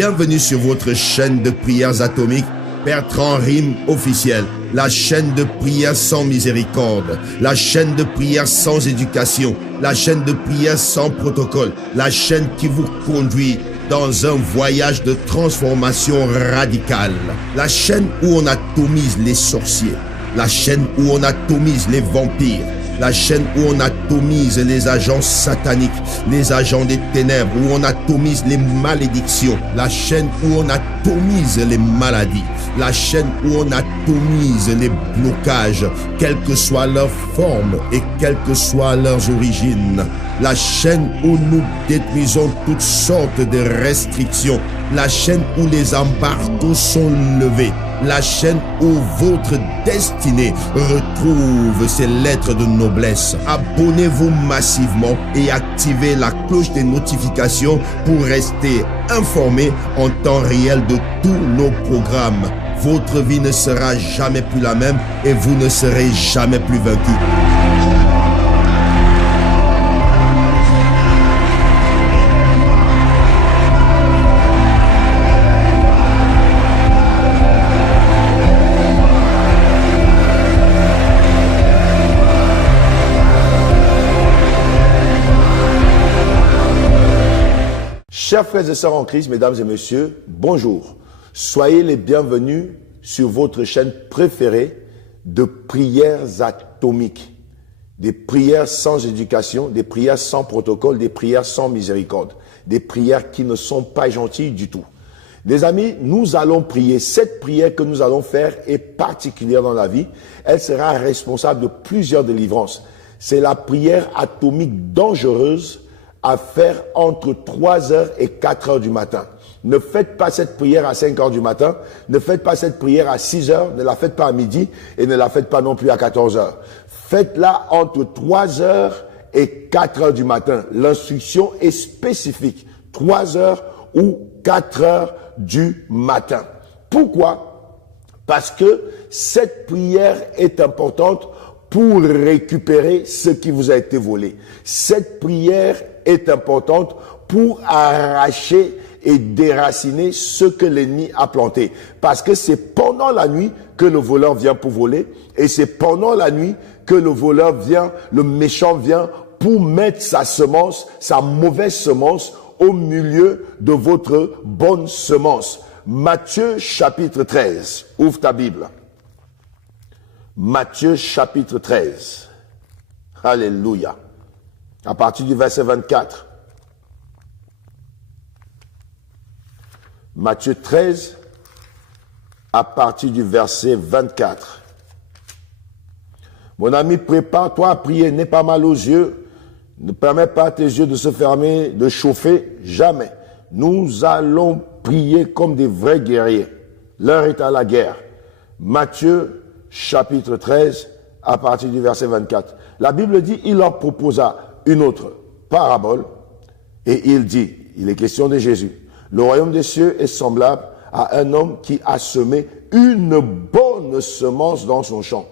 Bienvenue sur votre chaîne de prières atomiques, Bertrand Rime officiel, la chaîne de prières sans miséricorde, la chaîne de prières sans éducation, la chaîne de prières sans protocole, la chaîne qui vous conduit dans un voyage de transformation radicale, la chaîne où on atomise les sorciers, la chaîne où on atomise les vampires, la chaîne où on atomise les agents sataniques, les agents des ténèbres, où on atomise les malédictions, la chaîne où on atomise les maladies, la chaîne où on atomise les blocages, quelle que soit leur forme et quelles que soient leurs origines, la chaîne où nous détruisons toutes sortes de restrictions, la chaîne où les embargos sont levés, la chaîne où votre destinée retrouve ses lettres de noblesse. Abonnez-vous massivement et activez la cloche des notifications pour rester informé en temps réel de tous nos programmes. Votre vie ne sera jamais plus la même et vous ne serez jamais plus vaincu. Chers frères et sœurs en Christ, mesdames et messieurs, bonjour. Soyez les bienvenus sur votre chaîne préférée de prières atomiques. Des prières sans éducation, des prières sans protocole, des prières sans miséricorde. Des prières qui ne sont pas gentilles du tout. Les amis, nous allons prier. Cette prière que nous allons faire est particulière dans la vie. Elle sera responsable de plusieurs délivrances. C'est la prière atomique dangereuse à faire entre 3h et 4h du matin. Ne faites pas cette prière à 5h du matin, ne faites pas cette prière à 6h, ne la faites pas à midi et ne la faites pas non plus à 14h. Faites-la entre 3h et 4h du matin. L'instruction est spécifique, 3h ou 4h du matin. Pourquoi? Parce que cette prière est importante pour récupérer ce qui vous a été volé. Cette prière est importante pour arracher et déraciner ce que l'ennemi a planté. Parce que c'est pendant la nuit que le voleur vient pour voler et c'est pendant la nuit que le voleur vient, le méchant vient pour mettre sa semence, sa mauvaise semence au milieu de votre bonne semence. Matthieu chapitre 13. Ouvre ta Bible. Matthieu chapitre 13. Alléluia. À partir du verset 24. Matthieu 13, à partir du verset 24. Mon ami, prépare-toi à prier, n'aie pas mal aux yeux, ne permets pas à tes yeux de se fermer, de chauffer, jamais. Nous allons prier comme des vrais guerriers. L'heure est à la guerre. Matthieu chapitre 13, à partir du verset 24. La Bible dit, il leur proposa une autre parabole et il dit, il est question de Jésus, le royaume des cieux est semblable à un homme qui a semé une bonne semence dans son champ.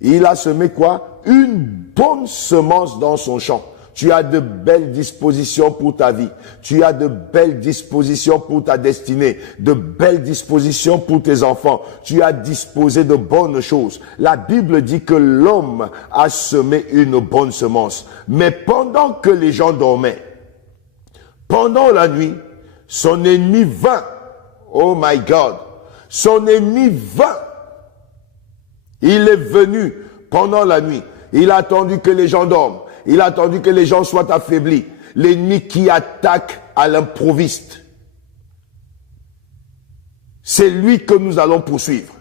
Il a semé quoi? Une bonne semence dans son champ. Tu as de belles dispositions pour ta vie. Tu as de belles dispositions pour ta destinée. De belles dispositions pour tes enfants. Tu as disposé de bonnes choses. La Bible dit que l'homme a semé une bonne semence. Mais pendant que les gens dormaient, pendant la nuit, son ennemi vint. Oh my God. Son ennemi vint. Il est venu pendant la nuit. Il a attendu que les gens dorment. Il a attendu que les gens soient affaiblis. L'ennemi qui attaque à l'improviste. C'est lui que nous allons poursuivre.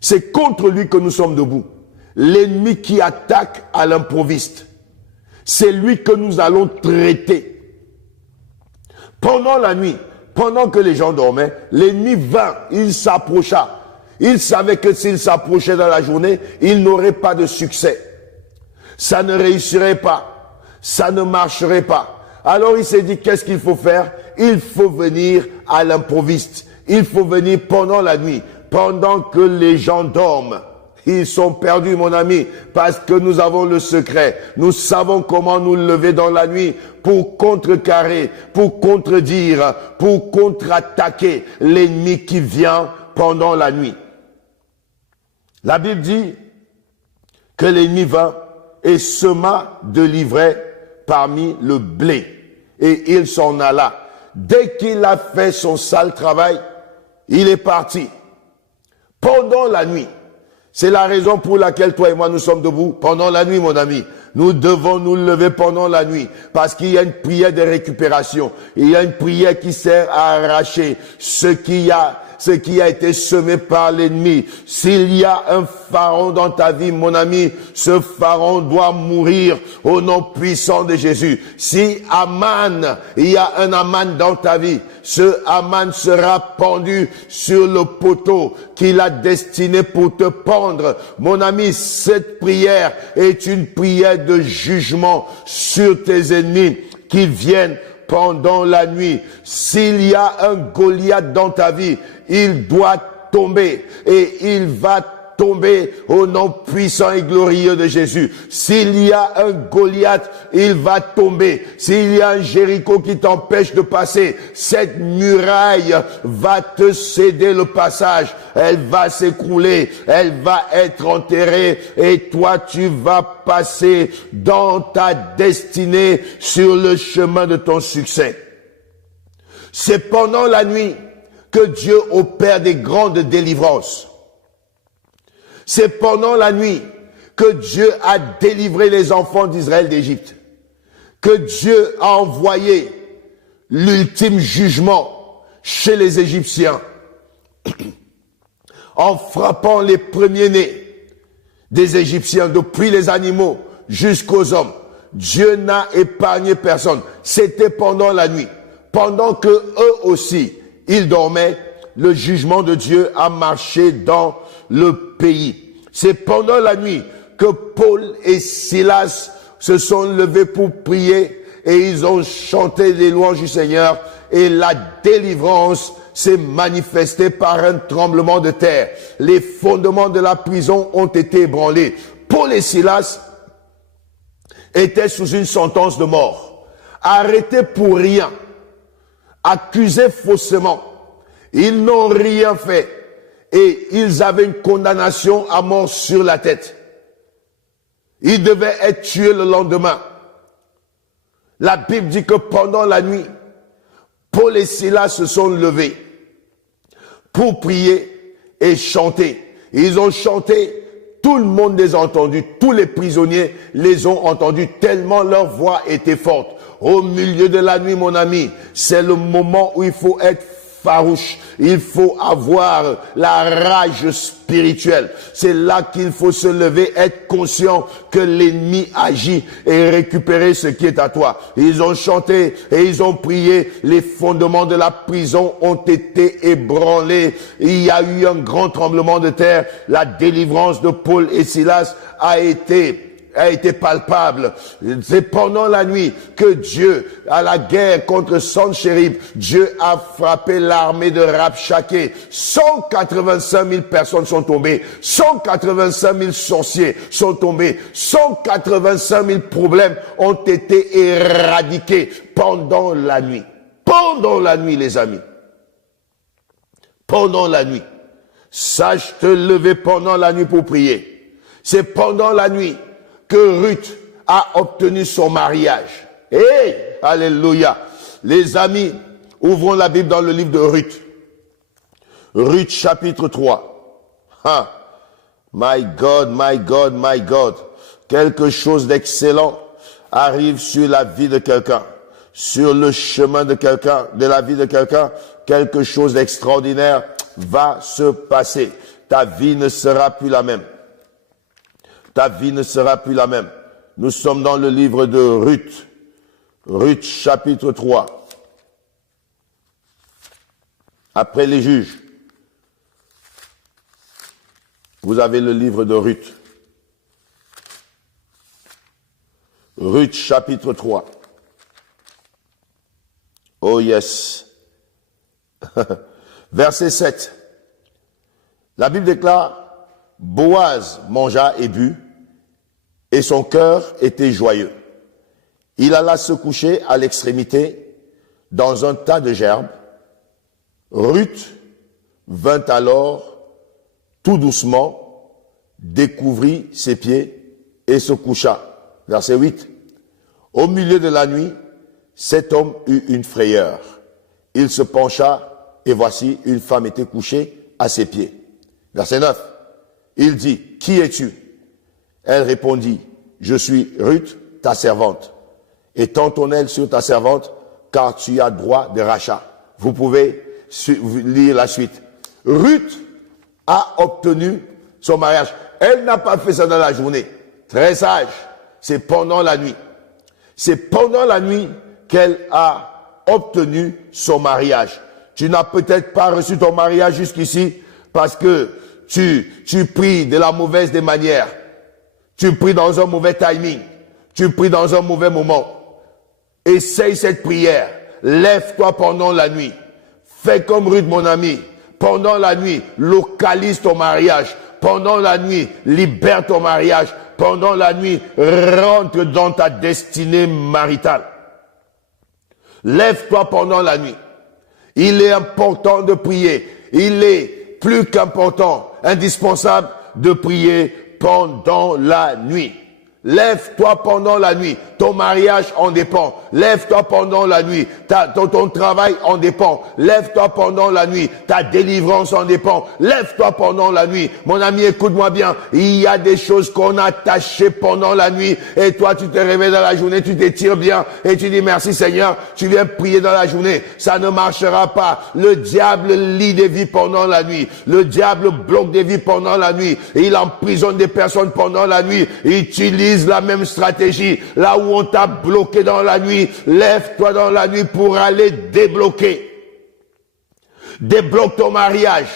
C'est contre lui que nous sommes debout. L'ennemi qui attaque à l'improviste. C'est lui que nous allons traiter. Pendant la nuit, pendant que les gens dormaient, l'ennemi vint, il s'approcha. Il savait que s'il s'approchait dans la journée, il n'aurait pas de succès. Ça ne réussirait pas. Ça ne marcherait pas. Alors il s'est dit, qu'est-ce qu'il faut faire? Il faut venir à l'improviste. Il faut venir pendant la nuit, pendant que les gens dorment. Ils sont perdus, mon ami, parce que nous avons le secret. Nous savons comment nous lever dans la nuit pour contrecarrer, pour contredire, pour contre-attaquer l'ennemi qui vient pendant la nuit. La Bible dit que l'ennemi vint et sema de l'ivraie parmi le blé. Et il s'en alla. Dès qu'il a fait son sale travail, il est parti. Pendant la nuit. C'est la raison pour laquelle toi et moi nous sommes debout pendant la nuit, mon ami. Nous devons nous lever pendant la nuit parce qu'il y a une prière de récupération. Il y a une prière qui sert à arracher ce qui a été semé par l'ennemi. S'il y a un pharaon dans ta vie, mon ami, ce pharaon doit mourir au nom puissant de Jésus. Si il y a un Aman dans ta vie, ce Aman sera pendu sur le poteau qu'il a destiné pour te pendre. Mon ami, cette prière est une prière de jugement sur tes ennemis qui viennent pendant la nuit. S'il y a un Goliath dans ta vie, il doit tomber et il va tomber au nom puissant et glorieux de Jésus. S'il y a un Goliath, il va tomber. S'il y a un Jéricho qui t'empêche de passer, cette muraille va te céder le passage. Elle va s'écrouler, elle va être enterrée et toi tu vas passer dans ta destinée sur le chemin de ton succès. C'est pendant la nuit que Dieu opère des grandes délivrances. C'est pendant la nuit que Dieu a délivré les enfants d'Israël d'Égypte. Que Dieu a envoyé l'ultime jugement chez les Égyptiens. En frappant les premiers-nés des Égyptiens, depuis les animaux jusqu'aux hommes. Dieu n'a épargné personne. C'était pendant la nuit. Pendant que eux aussi, ils dormaient, le jugement de Dieu a marché dans le pays. C'est pendant la nuit que Paul et Silas se sont levés pour prier et ils ont chanté les louanges du Seigneur et la délivrance s'est manifestée par un tremblement de terre. Les fondements de la prison ont été ébranlés. Paul et Silas étaient sous une sentence de mort, arrêtés pour rien, accusés faussement. Ils n'ont rien fait et ils avaient une condamnation à mort sur la tête. Ils devaient être tués le lendemain. La Bible dit que pendant la nuit, Paul et Silas se sont levés pour prier et chanter. Ils ont chanté, tout le monde les a entendus, tous les prisonniers les ont entendus tellement leur voix était forte. Au milieu de la nuit, mon ami, c'est le moment où il faut être farouche. Il faut avoir la rage spirituelle. C'est là qu'il faut se lever, être conscient que l'ennemi agit et récupérer ce qui est à toi. Ils ont chanté et ils ont prié. Les fondements de la prison ont été ébranlés. Il y a eu un grand tremblement de terre. La délivrance de Paul et Silas a été palpable. C'est pendant la nuit que Dieu, à la guerre contre Sanchérib, Dieu a frappé l'armée de Rabshakeh. 185 000 personnes sont tombées. 185 000 sorciers sont tombés. 185 000 problèmes ont été éradiqués pendant la nuit. Pendant la nuit, les amis. Pendant la nuit. Sache te lever pendant la nuit pour prier. C'est pendant la nuit que Ruth a obtenu son mariage. Hey, alléluia. Les amis, ouvrons la Bible dans le livre de Ruth. Ruth chapitre 3. Ah, my God, my God, my God. Quelque chose d'excellent arrive sur la vie de quelqu'un. Sur le chemin de quelqu'un, de la vie de quelqu'un, quelque chose d'extraordinaire va se passer. Ta vie ne sera plus la même. Ta vie ne sera plus la même. Nous sommes dans le livre de Ruth. Ruth chapitre 3. Après les juges, vous avez le livre de Ruth. Ruth chapitre 3. Oh yes. Verset 7. La Bible déclare, Boaz mangea et but, et son cœur était joyeux. Il alla se coucher à l'extrémité, dans un tas de gerbes. Ruth vint alors, tout doucement, découvrit ses pieds et se coucha. Verset 8. Au milieu de la nuit, cet homme eut une frayeur. Il se pencha, et voici, une femme était couchée à ses pieds. Verset 9. Il dit, qui es-tu? Elle répondit, je suis Ruth, ta servante. Étends ton aile sur ta servante, car tu as droit de rachat. Vous pouvez lire la suite. Ruth a obtenu son mariage. Elle n'a pas fait ça dans la journée. Très sage. C'est pendant la nuit. C'est pendant la nuit qu'elle a obtenu son mariage. Tu n'as peut-être pas reçu ton mariage jusqu'ici parce que tu pries de la mauvaise des manières. Tu pries dans un mauvais timing. Tu pries dans un mauvais moment. Essaye cette prière. Lève-toi pendant la nuit. Fais comme Ruth, mon ami. Pendant la nuit, localise ton mariage. Pendant la nuit, libère ton mariage. Pendant la nuit, rentre dans ta destinée maritale. Lève-toi pendant la nuit. Il est important de prier. Il est plus qu'important, indispensable de prier pendant la nuit. Lève-toi pendant la nuit. Ton mariage en dépend. Lève-toi pendant la nuit. Ton travail en dépend. Lève-toi pendant la nuit. Ta délivrance en dépend. Lève-toi pendant la nuit. Mon ami, écoute-moi bien. Il y a des choses qu'on a tâchées pendant la nuit. Et toi, tu te réveilles dans la journée, tu t'étires bien. Et tu dis merci Seigneur. Tu viens prier dans la journée. Ça ne marchera pas. Le diable lie des vies pendant la nuit. Le diable bloque des vies pendant la nuit. Il emprisonne des personnes pendant la nuit. Il utilise la même stratégie. Là où on t'a bloqué dans la nuit, lève-toi dans la nuit pour aller débloquer. Débloque ton mariage.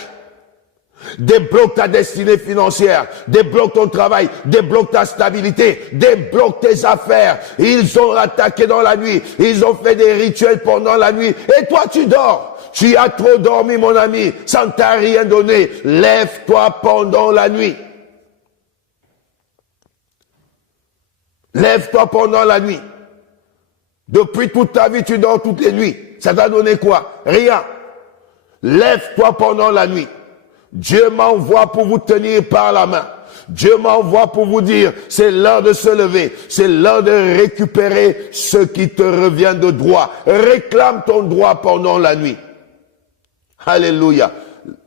Débloque ta destinée financière. Débloque ton travail. Débloque ta stabilité. Débloque tes affaires. Ils ont attaqué dans la nuit. Ils ont fait des rituels pendant la nuit. Et toi, tu dors. Tu as trop dormi, mon ami. Ça ne t'a rien donné. Lève-toi pendant la nuit. Lève-toi pendant la nuit. Depuis toute ta vie, tu dors toutes les nuits. Ça t'a donné quoi? Rien. Lève-toi pendant la nuit. Dieu m'envoie pour vous tenir par la main. Dieu m'envoie pour vous dire, c'est l'heure de se lever. C'est l'heure de récupérer ce qui te revient de droit. Réclame ton droit pendant la nuit. Alléluia.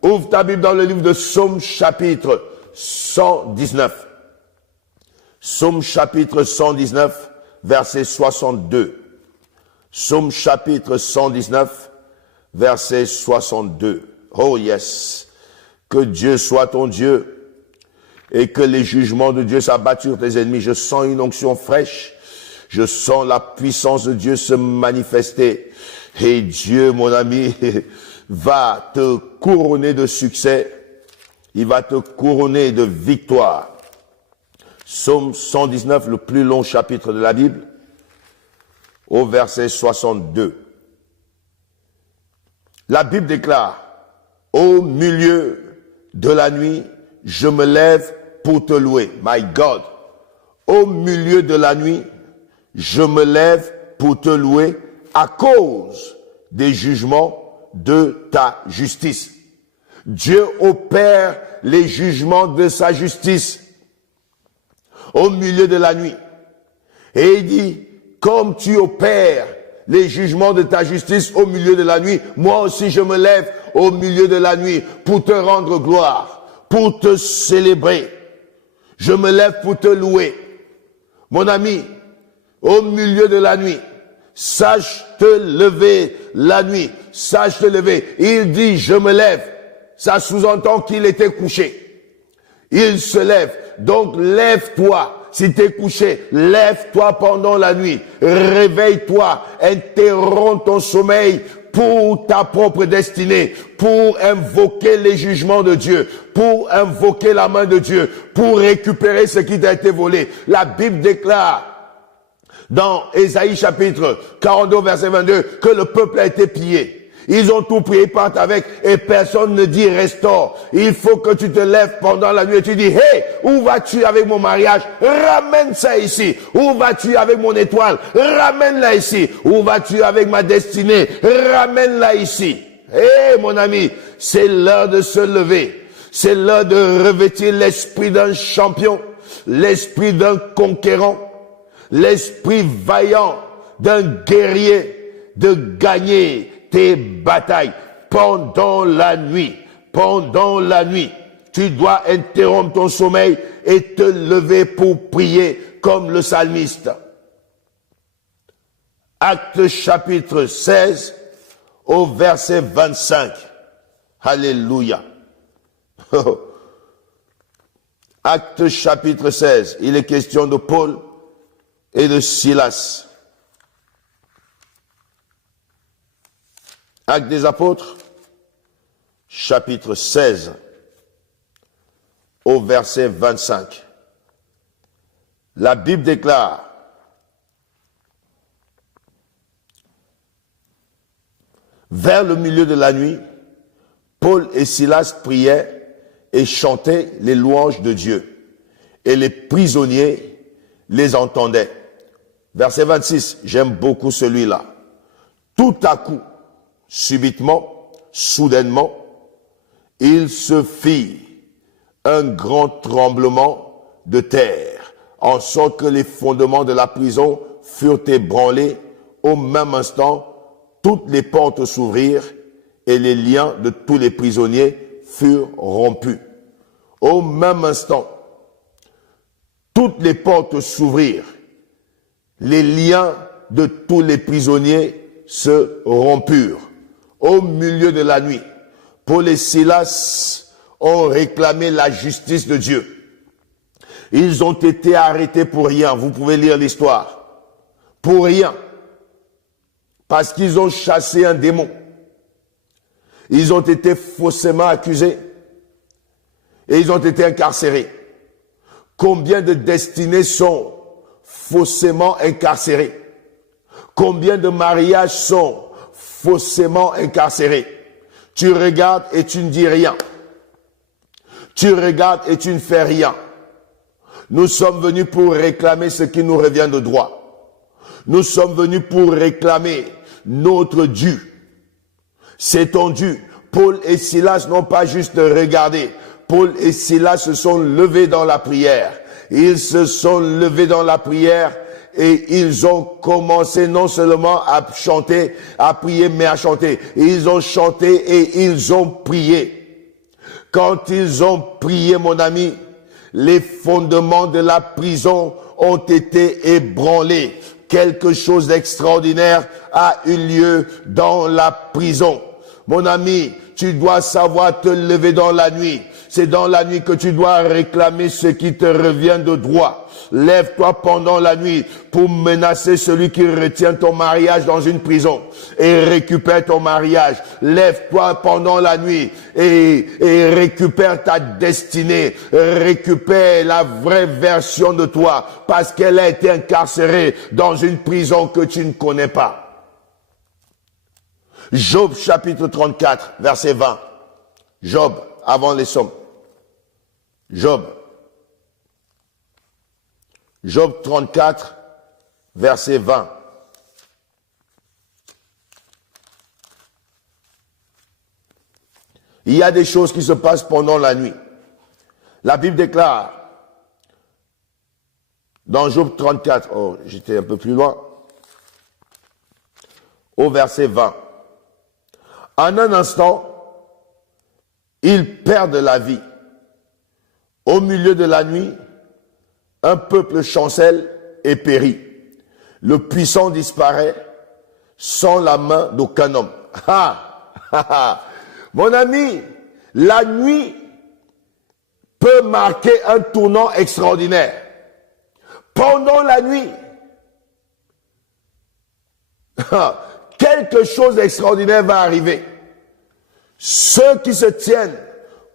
Ouvre ta Bible dans le livre de Psaume chapitre 119. Psaume chapitre 119, verset 62. Psaume chapitre 119, verset 62. Oh yes. Que Dieu soit ton Dieu et que les jugements de Dieu s'abattent sur tes ennemis. Je sens une onction fraîche. Je sens la puissance de Dieu se manifester. Et Dieu, mon ami, va te couronner de succès. Il va te couronner de victoire. Psaume 119, le plus long chapitre de la Bible, au verset 62. La Bible déclare, « Au milieu de la nuit, je me lève pour te louer. » My God. Au milieu de la nuit, je me lève pour te louer à cause des jugements de ta justice. Dieu opère les jugements de sa justice au milieu de la nuit. Et il dit, comme tu opères les jugements de ta justice au milieu de la nuit, moi aussi je me lève au milieu de la nuit pour te rendre gloire, pour te célébrer. Je me lève pour te louer. Mon ami, au milieu de la nuit, sache te lever la nuit, sache te lever. Il dit, je me lève. Ça sous-entend qu'il était couché. Il se lève. Donc, lève-toi. Si tu es couché, lève-toi pendant la nuit. Réveille-toi. Interromps ton sommeil pour ta propre destinée, pour invoquer les jugements de Dieu, pour invoquer la main de Dieu, pour récupérer ce qui t'a été volé. La Bible déclare dans Ésaïe chapitre 42, verset 22, que le peuple a été pillé. Ils ont tout pris, ils partent avec et personne ne dit restaure. Il faut que tu te lèves pendant la nuit et tu dis, hey, où vas-tu avec mon mariage? Ramène ça ici. Où vas-tu avec mon étoile? Ramène-la ici. Où vas-tu avec ma destinée? Ramène-la ici. Hey, mon ami, c'est l'heure de se lever. C'est l'heure de revêtir l'esprit d'un champion, l'esprit d'un conquérant, l'esprit vaillant d'un guerrier, de gagner tes batailles pendant la nuit. Pendant la nuit, tu dois interrompre ton sommeil et te lever pour prier comme le psalmiste. Actes chapitre 16 au verset 25. Alléluia. Actes chapitre 16, il est question de Paul et de Silas. Actes des apôtres, chapitre 16, au verset 25. La Bible déclare, vers le milieu de la nuit, Paul et Silas priaient et chantaient les louanges de Dieu. Et les prisonniers les entendaient. Verset 26, j'aime beaucoup celui-là. Tout à coup, subitement, soudainement, il se fit un grand tremblement de terre, en sorte que les fondements de la prison furent ébranlés. Au même instant, toutes les portes s'ouvrirent et les liens de tous les prisonniers furent rompus. Au même instant, toutes les portes s'ouvrirent, les liens de tous les prisonniers se rompurent. Au milieu de la nuit, Paul et Silas ont réclamé la justice de Dieu. Ils ont été arrêtés pour rien. Vous pouvez lire l'histoire. Pour rien. Parce qu'ils ont chassé un démon. Ils ont été faussement accusés. Et ils ont été incarcérés. Combien de destinées sont faussement incarcérées? Combien de mariages sont faussement incarcérés? Tu regardes et tu ne dis rien. Tu regardes et tu ne fais rien. Nous sommes venus pour réclamer ce qui nous revient de droit. Nous sommes venus pour réclamer notre dû. C'est ton dû. Paul et Silas n'ont pas juste regardé. Paul et Silas se sont levés dans la prière. Ils se sont levés dans la prière et ils ont commencé non seulement à chanter, à prier, mais à chanter. Ils ont chanté et ils ont prié. Quand ils ont prié, mon ami, les fondements de la prison ont été ébranlés. Quelque chose d'extraordinaire a eu lieu dans la prison. Mon ami, tu dois savoir te lever dans la nuit. C'est dans la nuit que tu dois réclamer ce qui te revient de droit. Lève-toi pendant la nuit pour menacer celui qui retient ton mariage dans une prison et récupère ton mariage. Lève-toi pendant la nuit et récupère ta destinée. Récupère la vraie version de toi parce qu'elle a été incarcérée dans une prison que tu ne connais pas. Job chapitre 34, verset 20. Job, avant les sommes. Job 34, verset 20. Il y a des choses qui se passent pendant la nuit. La Bible déclare, dans Job 34, j'étais un peu plus loin, au verset 20. En un instant, ils perdent la vie. Au milieu de la nuit, un peuple chancelle et périt. Le puissant disparaît sans la main d'aucun homme. Mon ami, la nuit peut marquer un tournant extraordinaire. Pendant la nuit, quelque chose d'extraordinaire va arriver. Ceux qui se tiennent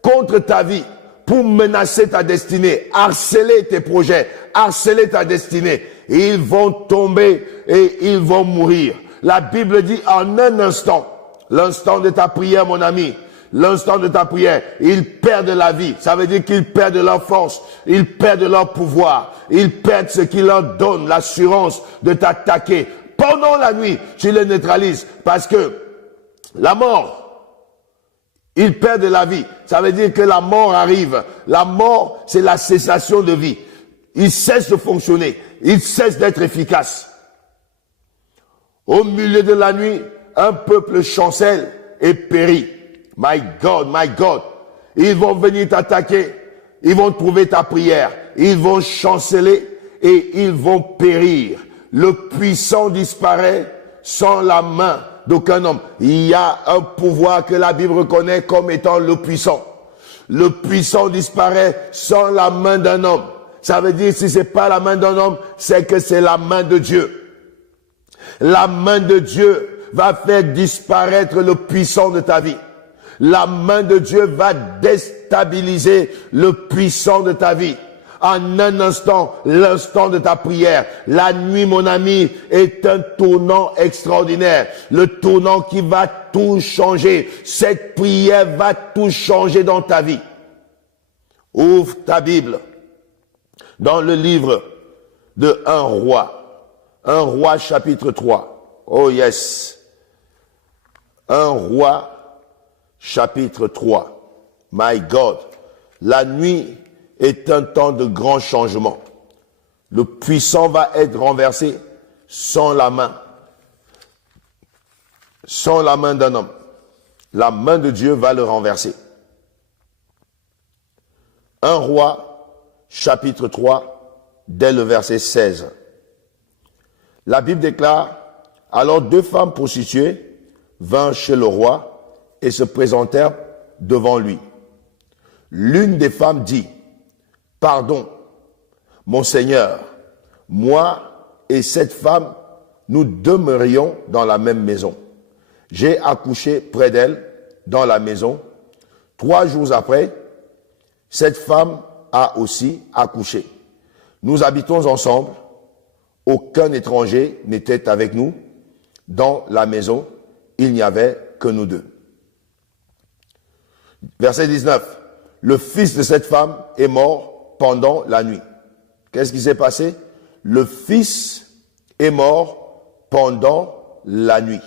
contre ta vie pour menacer ta destinée, harceler tes projets, harceler ta destinée, ils vont tomber et ils vont mourir. La Bible dit en un instant, l'instant de ta prière, mon ami, l'instant de ta prière, ils perdent la vie. Ça veut dire qu'ils perdent leur force, ils perdent leur pouvoir, ils perdent ce qui leur donne l'assurance de t'attaquer. Pendant la nuit, tu les neutralises parce que la mort, ils perdent la vie. Ça veut dire que la mort arrive. La mort, c'est la cessation de vie. Ils cessent de fonctionner, ils cessent d'être efficaces. Au milieu de la nuit, un peuple chancelle et périt. My God, my God. Ils vont venir t'attaquer. Ils vont trouver ta prière. Ils vont chanceler et ils vont périr. Le puissant disparaît sans la main d'aucun homme. Il y a un pouvoir que la Bible reconnaît comme étant le puissant. Le puissant disparaît sans la main d'un homme. Ça veut dire si c'est pas la main d'un homme, c'est que c'est la main de Dieu. La main de Dieu va faire disparaître le puissant de ta vie. La main de Dieu va déstabiliser le puissant de ta vie. En un instant, l'instant de ta prière. La nuit, mon ami, est un tournant extraordinaire. Le tournant qui va tout changer. Cette prière va tout changer dans ta vie. Ouvre ta Bible dans le livre de 1 roi. 1 roi chapitre 3. Oh yes. 1 roi chapitre 3. My God. La nuit est un temps de grand changement. Le puissant va être renversé sans la main d'un homme. La main de Dieu va le renverser. 1 roi chapitre 3, dès le verset 16. La Bible déclare, alors 2 femmes prostituées vinrent chez le roi et se présentèrent devant lui. L'une des femmes dit, pardon, mon Seigneur, moi et cette femme, nous demeurions dans la même maison. J'ai accouché près d'elle dans la maison. 3 jours après, cette femme a aussi accouché. Nous habitons ensemble. Aucun étranger n'était avec nous. Dans la maison, il n'y avait que nous deux. Verset 19. Le fils de cette femme est mort pendant la nuit. Qu'est-ce qui s'est passé? Le fils est mort pendant la nuit.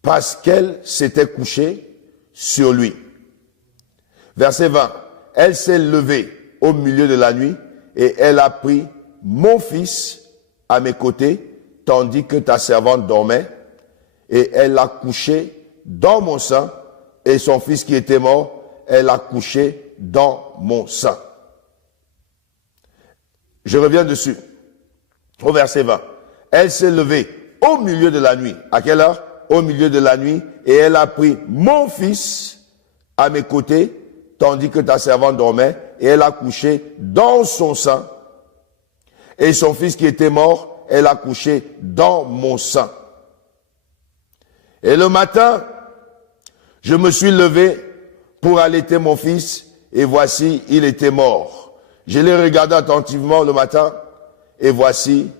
Parce qu'elle s'était couchée sur lui. Verset 20. Elle s'est levée au milieu de la nuit et elle a pris mon fils à mes côtés, tandis que ta servante dormait, et elle l'a couché dans mon sein, et son fils qui était mort, elle l'a couché dans mon sein. Je reviens dessus, au verset 20. Elle s'est levée au milieu de la nuit. À quelle heure? Au milieu de la nuit, et elle a pris mon fils à mes côtés, tandis que ta servante dormait, et elle a couché dans son sein, et son fils qui était mort, elle a couché dans mon sein. Et le matin, je me suis levé pour allaiter mon fils, et voici, il était mort. Je l'ai regardé attentivement le matin, et voici,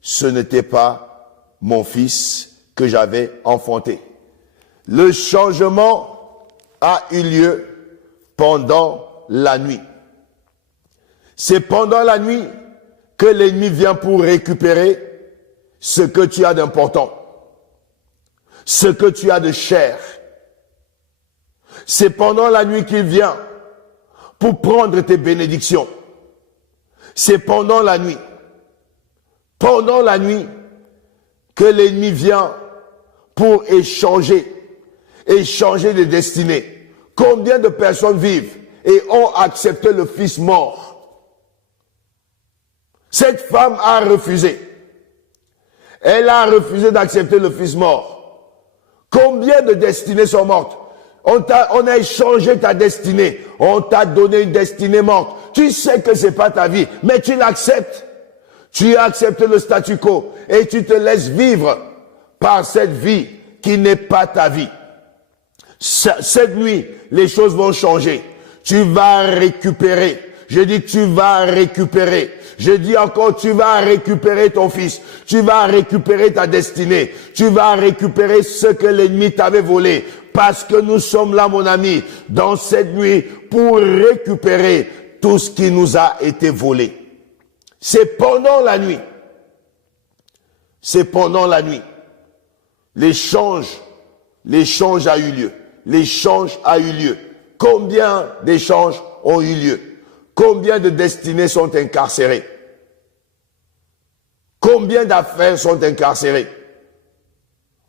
ce n'était pas mon fils que j'avais enfanté. Le changement a eu lieu pendant la nuit. C'est pendant la nuit que l'ennemi vient pour récupérer ce que tu as d'important, ce que tu as de cher. C'est pendant la nuit qu'il vient pour prendre tes bénédictions. C'est pendant la nuit que l'ennemi vient pour échanger de destinée. Combien de personnes vivent et ont accepté le fils mort? Cette femme a refusé. Elle a refusé d'accepter le fils mort. Combien de destinées sont mortes? On a échangé ta destinée. On t'a donné une destinée morte. Tu sais que c'est pas ta vie, mais tu l'acceptes. Tu acceptes le statu quo et tu te laisses vivre par cette vie qui n'est pas ta vie. Cette nuit, les choses vont changer. Tu vas récupérer. Je dis, tu vas récupérer. Je dis encore, tu vas récupérer ton fils. Tu vas récupérer ta destinée. Tu vas récupérer ce que l'ennemi t'avait volé. Parce que nous sommes là, mon ami, dans cette nuit, pour récupérer tout ce qui nous a été volé. C'est pendant la nuit. C'est pendant la nuit. L'échange a eu lieu. L'échange a eu lieu. Combien d'échanges ont eu lieu? Combien de destinées sont incarcérées? Combien d'affaires sont incarcérées?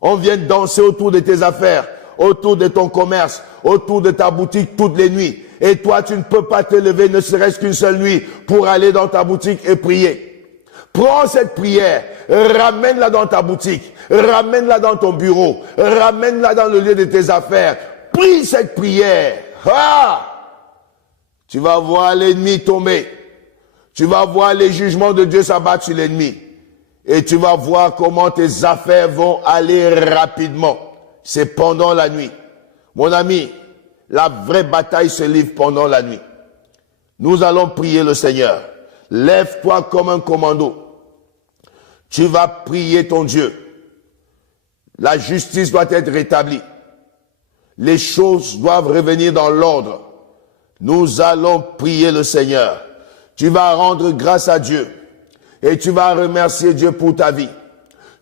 On vient danser autour de tes affaires, autour de ton commerce, autour de ta boutique toutes les nuits. Et toi, tu ne peux pas te lever ne serait-ce qu'une seule nuit pour aller dans ta boutique et prier. Prends cette prière, ramène-la dans ta boutique, ramène-la dans ton bureau, ramène-la dans le lieu de tes affaires. Prie cette prière. Ah! Tu vas voir l'ennemi tomber. Tu vas voir les jugements de Dieu s'abattre sur l'ennemi. Et tu vas voir comment tes affaires vont aller rapidement. C'est pendant la nuit. Mon ami, la vraie bataille se livre pendant la nuit. Nous allons prier le Seigneur. Lève-toi comme un commando. Tu vas prier ton Dieu. La justice doit être rétablie. Les choses doivent revenir dans l'ordre. Nous allons prier le Seigneur. Tu vas rendre grâce à Dieu. Et tu vas remercier Dieu pour ta vie.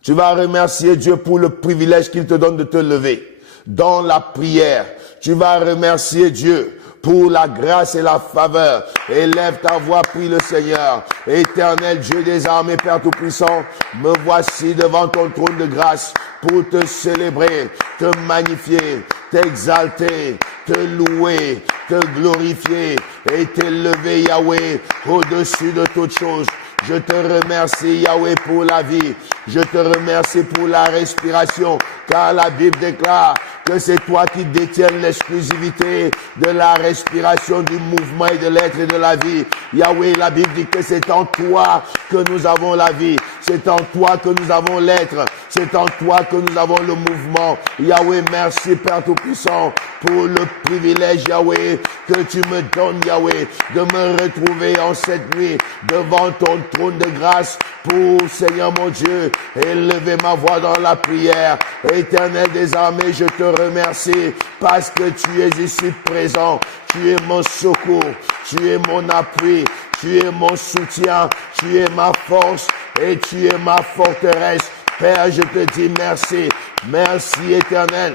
Tu vas remercier Dieu pour le privilège qu'il te donne de te lever. Dans la prière, tu vas remercier Dieu pour la grâce et la faveur. Élève ta voix, prie le Seigneur. Éternel Dieu des armées, Père Tout-Puissant, me voici devant ton trône de grâce pour te célébrer, te magnifier, t'exalter, te louer, te glorifier et t'élever, Yahweh, au-dessus de toutes choses. Je te remercie, Yahweh, pour la vie. Je te remercie pour la respiration, car la Bible déclare que c'est toi qui détiens l'exclusivité de la respiration, du mouvement et de l'être et de la vie. Yahweh, la Bible dit que c'est en toi que nous avons la vie. C'est en toi que nous avons l'être. C'est en toi que nous avons le mouvement. Yahweh, merci Père Tout-Puissant pour le privilège, Yahweh, que tu me donnes, Yahweh, de me retrouver en cette nuit devant ton trône de grâce pour, Seigneur mon Dieu, élever ma voix dans la prière. Éternel des armées, je te remercie parce que tu es ici présent. Tu es mon secours, tu es mon appui, tu es mon soutien, tu es ma force et tu es ma forteresse. Père, je te dis merci. Merci, Éternel,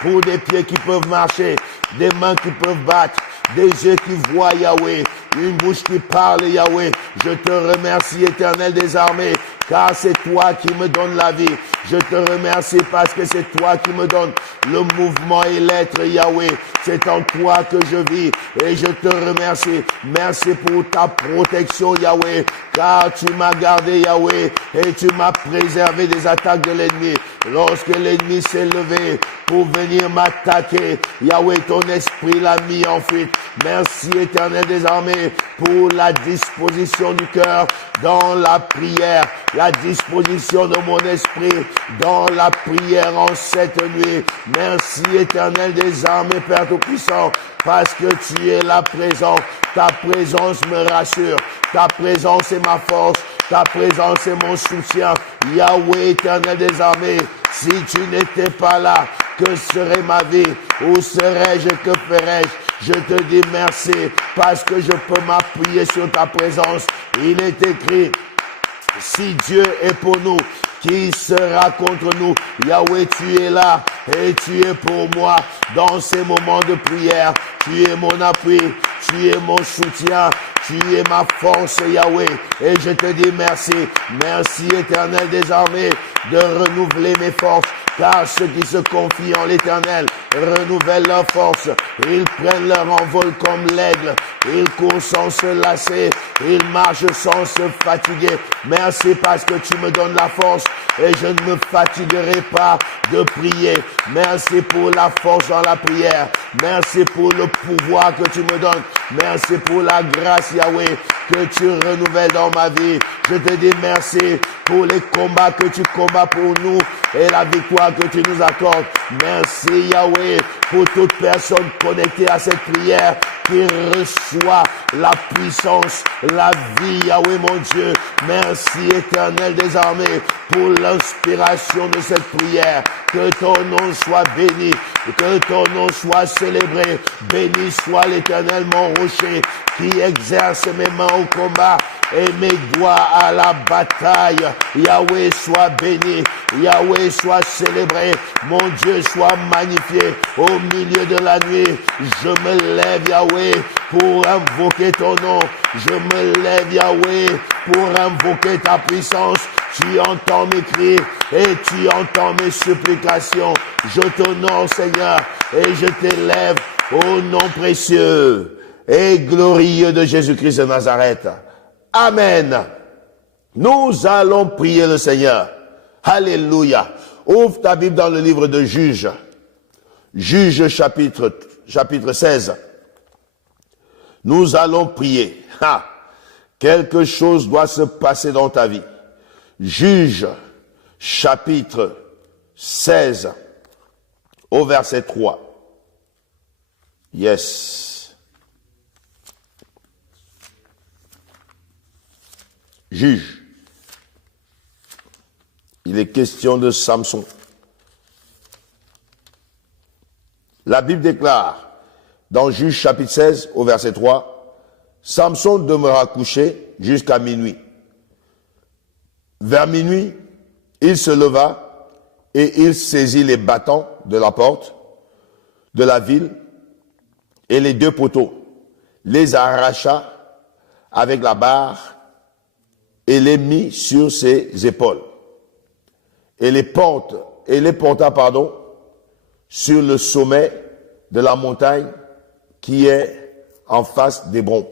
pour des pieds qui peuvent marcher, des mains qui peuvent battre, des yeux qui voient, Yahweh, une bouche qui parle, Yahweh. Je te remercie, Éternel des armées, car c'est toi qui me donnes la vie. Je te remercie parce que c'est toi qui me donnes le mouvement et l'être, Yahweh. C'est en toi que je vis et je te remercie. Merci pour ta protection, Yahweh, car tu m'as gardé, Yahweh, et tu m'as préservé des attaques de l'ennemi. Lorsque l'ennemi s'est levé pour venir m'attaquer, Yahweh, ton esprit l'a mis en fuite. Merci, Éternel des armées, pour la disposition du cœur dans la prière, la disposition de mon esprit dans la prière en cette nuit. Merci, Éternel des armées, Père Tout-Puissant, parce que tu es là présent. Ta présence me rassure. Ta présence est ma force. Ta présence est mon soutien. Yahweh, Éternel des armées, si tu n'étais pas là, que serait ma vie? Où serais-je? Que ferais-je? Je te dis merci parce que je peux m'appuyer sur ta présence. Il est écrit, si Dieu est pour nous, qui sera contre nous? Yahweh, tu es là et tu es pour moi dans ces moments de prière. Tu es mon appui, tu es mon soutien, tu es ma force, Yahweh. Et je te dis merci. Merci, Éternel des armées, de renouveler mes forces. Car ceux qui se confient en l'Éternel renouvellent leur force. Ils prennent leur envol comme l'aigle. Ils courent sans se lasser. Ils marchent sans se fatiguer. Merci parce que tu me donnes la force et je ne me fatiguerai pas de prier. Merci pour la force dans la prière. Merci pour le pouvoir que tu me donnes. Merci pour la grâce, Yahweh, que tu renouvelles dans ma vie. Je te dis merci pour les combats que tu combats pour nous et la victoire que tu nous accordes. Merci, Yahweh, pour toute personne connectée à cette prière qui reçoit la puissance, la vie, Yahweh mon Dieu. Merci Éternel des armées pour l'inspiration de cette prière. Que ton nom soit béni, que ton nom soit célébré. Béni soit l'Éternel mon rocher qui exerce mes mains au combat et mes doigts à la bataille. Yahweh soit béni, Yahweh soit célébré, mon Dieu soit magnifié. Au milieu de la nuit, je me lève Yahweh pour invoquer ton nom. Je me lève Yahweh pour invoquer ta puissance. Tu entends mes cris et tu entends mes supplications. Je t'honore Seigneur et je t'élève au nom précieux et glorieux de Jésus-Christ de Nazareth. Amen. Nous allons prier le Seigneur. Alléluia. Ouvre ta Bible dans le livre de Juges. Juges chapitre 16. Nous allons prier. Quelque chose doit se passer dans ta vie. Juges chapitre 16 au verset 3. Yes. Juge. Il est question de Samson. La Bible déclare dans Juges chapitre 16 au verset 3, Samson demeura couché jusqu'à minuit. Vers minuit, il se leva et il saisit les battants de la porte de la ville et les deux poteaux, les arracha avec la barre et les mit sur ses épaules et les porta sur le sommet de la montagne qui est en face d'Hébron.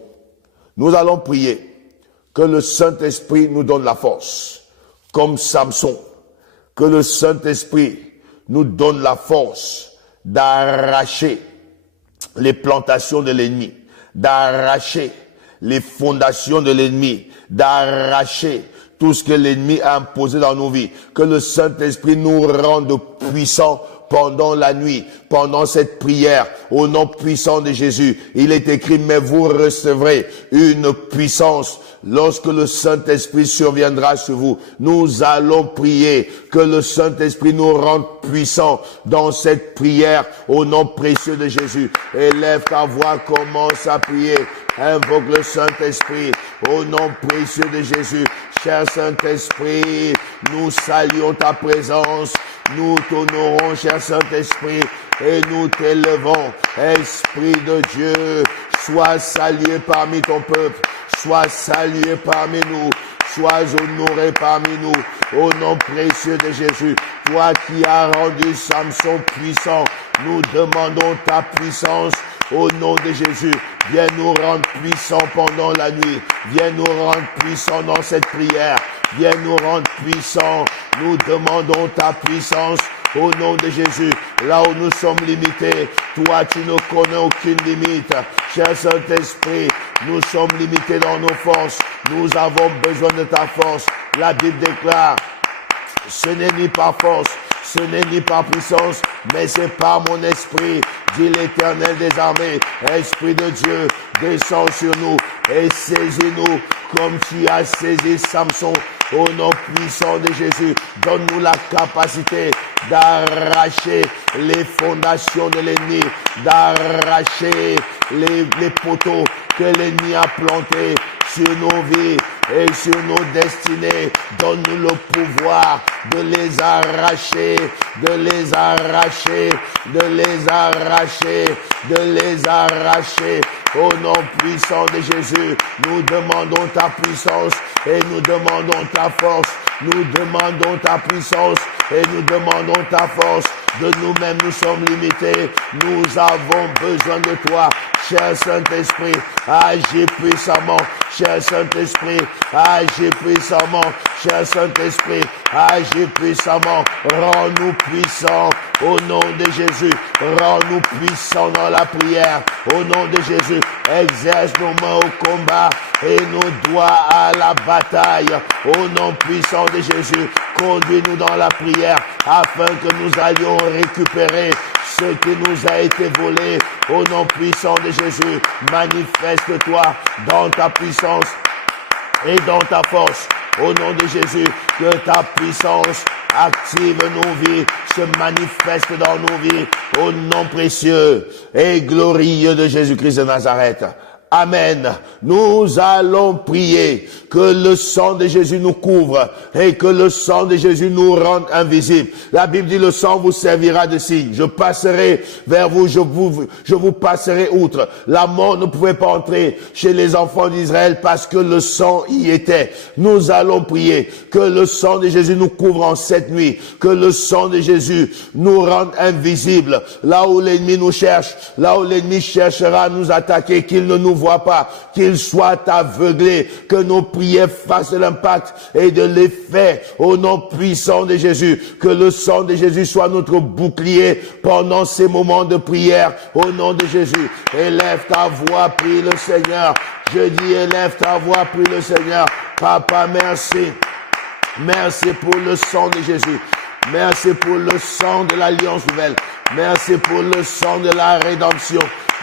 Nous allons prier que le Saint-Esprit nous donne la force, comme Samson, que le Saint-Esprit nous donne la force d'arracher les plantations de l'ennemi, d'arracher les fondations de l'ennemi, d'arracher tout ce que l'ennemi a imposé dans nos vies. Que le Saint-Esprit nous rende puissants pendant la nuit, pendant cette prière, au nom puissant de Jésus. Il est écrit, mais vous recevrez une puissance lorsque le Saint-Esprit surviendra sur vous. Nous allons prier que le Saint-Esprit nous rende puissants dans cette prière au nom précieux de Jésus. Élève ta voix, commence à prier. Invoque le Saint-Esprit au nom précieux de Jésus. Cher Saint-Esprit, nous saluons ta présence. Nous t'honorons, cher Saint-Esprit, et nous t'élevons. Esprit de Dieu, sois salué parmi ton peuple. Sois salué parmi nous. Sois honoré parmi nous. Au nom précieux de Jésus. Toi qui as rendu Samson puissant, nous demandons ta puissance. Au nom de Jésus, viens nous rendre puissants pendant la nuit. Viens nous rendre puissants dans cette prière. Viens nous rendre puissants. Nous demandons ta puissance. Au nom de Jésus, là où nous sommes limités, toi tu ne connais aucune limite. Cher Saint-Esprit, nous sommes limités dans nos forces. Nous avons besoin de ta force. La Bible déclare, ce n'est ni par force, ce n'est ni par puissance, mais c'est par mon esprit, dit l'Éternel des armées. Esprit de Dieu, descends sur nous et saisis-nous comme tu as saisi Samson. Au nom puissant de Jésus, donne-nous la capacité d'arracher les fondations de l'ennemi, d'arracher les poteaux que l'ennemi a plantés sur nos vies et sur nos destinées. Donne-nous le pouvoir de les arracher, de les arracher, de les arracher, de les arracher. Au nom puissant de Jésus, nous demandons ta puissance et nous demandons ta force. Nous demandons ta puissance et nous demandons ta force. De nous-mêmes, nous sommes limités. Nous avons besoin de toi. Cher Saint-Esprit, agis puissamment. Cher Saint-Esprit, agis puissamment. Cher Saint-Esprit, agis puissamment. Rends-nous puissants au nom de Jésus. Rends-nous puissants dans la prière. Au nom de Jésus, exerce nos mains au combat et nos doigts à la bataille. Au nom puissant de Jésus, conduis-nous dans la prière afin que nous allions récupérer ce qui nous a été volé. Au nom puissant de Jésus, manifeste-toi dans ta puissance et dans ta force. Au nom de Jésus, que ta puissance active nos vies, se manifeste dans nos vies. Au nom précieux et glorieux de Jésus-Christ de Nazareth. Amen. Nous allons prier que le sang de Jésus nous couvre et que le sang de Jésus nous rende invisibles. La Bible dit, le sang vous servira de signe. Je passerai vers vous, je vous passerai outre. La mort ne pouvait pas entrer chez les enfants d'Israël parce que le sang y était. Nous allons prier que le sang de Jésus nous couvre en cette nuit, que le sang de Jésus nous rende invisibles. Là où l'ennemi nous cherche, là où l'ennemi cherchera à nous attaquer, qu'il ne nous voit pas, qu'il soit aveuglé, que nos prières fassent l'impact et de l'effet au nom puissant de Jésus, que le sang de Jésus soit notre bouclier pendant ces moments de prière au nom de Jésus. Élève ta voix, prie le Seigneur. Je dis, élève ta voix, prie le Seigneur. Papa, merci. Merci pour le sang de Jésus. Merci pour le sang de l'Alliance nouvelle. Merci pour le sang de la rédemption.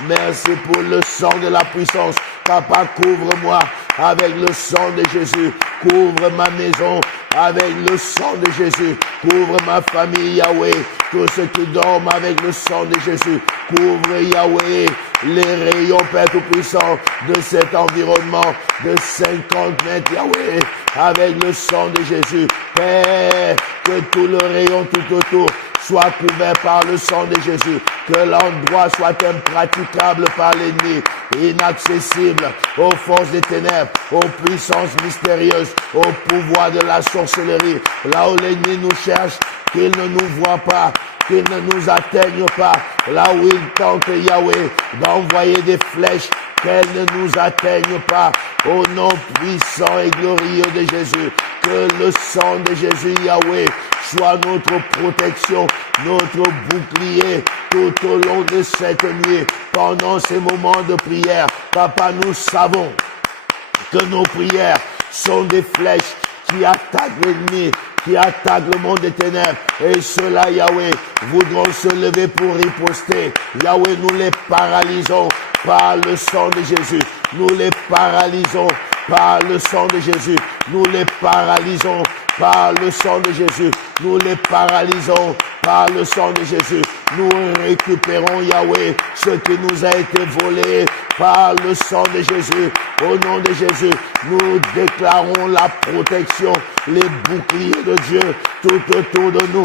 Merci pour le sang de la puissance. Papa, couvre-moi avec le sang de Jésus. Couvre ma maison avec le sang de Jésus. Couvre ma famille, Yahweh. Tous ceux qui dorment avec le sang de Jésus. Couvre, Yahweh, les rayons, Père Tout-Puissant, de cet environnement de 50 mètres, Yahweh, avec le sang de Jésus. Père, que tout le rayon tout autour soit couvert par le sang de Jésus, que l'endroit soit impraticable par l'ennemi, inaccessible aux forces des ténèbres, aux puissances mystérieuses, au pouvoir de la sorcellerie, là où l'ennemi nous cherche, qu'il ne nous voit pas, qu'il ne nous atteigne pas, là où il tente, Yahweh, d'envoyer des flèches, qu'elles ne nous atteignent pas, au nom puissant et glorieux de Jésus, que le sang de Jésus, Yahweh, soit notre protection, notre bouclier tout au long de cette nuit, pendant ces moments de prière. Papa, nous savons que nos prières sont des flèches qui attaquent l'ennemi, qui attaquent le monde des ténèbres. Et ceux-là, Yahweh, voudront se lever pour riposter. Yahweh, nous les paralysons par le sang de Jésus. Nous les paralysons par le sang de Jésus. Nous les paralysons par le sang de Jésus. Nous les paralysons par le sang de Jésus. Nous récupérons, Yahweh, ce qui nous a été volé par le sang de Jésus. Au nom de Jésus, nous déclarons la protection, les boucliers de Dieu tout autour de nous.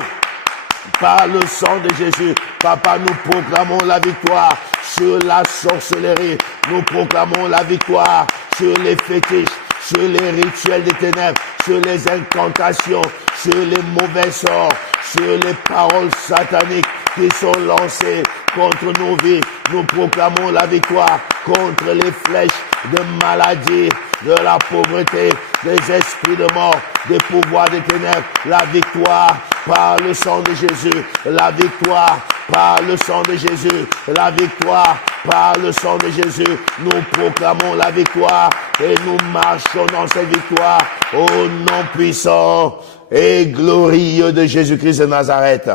Par le sang de Jésus, Papa, nous proclamons la victoire sur la sorcellerie. Nous proclamons la victoire sur les fétiches, sur les rituels des ténèbres, sur les incantations, sur les mauvais sorts, sur les paroles sataniques qui sont lancées contre nos vies. Nous proclamons la victoire contre les flèches de maladie, de la pauvreté, des esprits de mort, des pouvoirs des ténèbres. La victoire par le sang de Jésus. La victoire par le sang de Jésus. La victoire par le sang de Jésus. Nous proclamons la victoire et nous marchons dans cette victoire au nom puissant et glorieux de Jésus-Christ de Nazareth.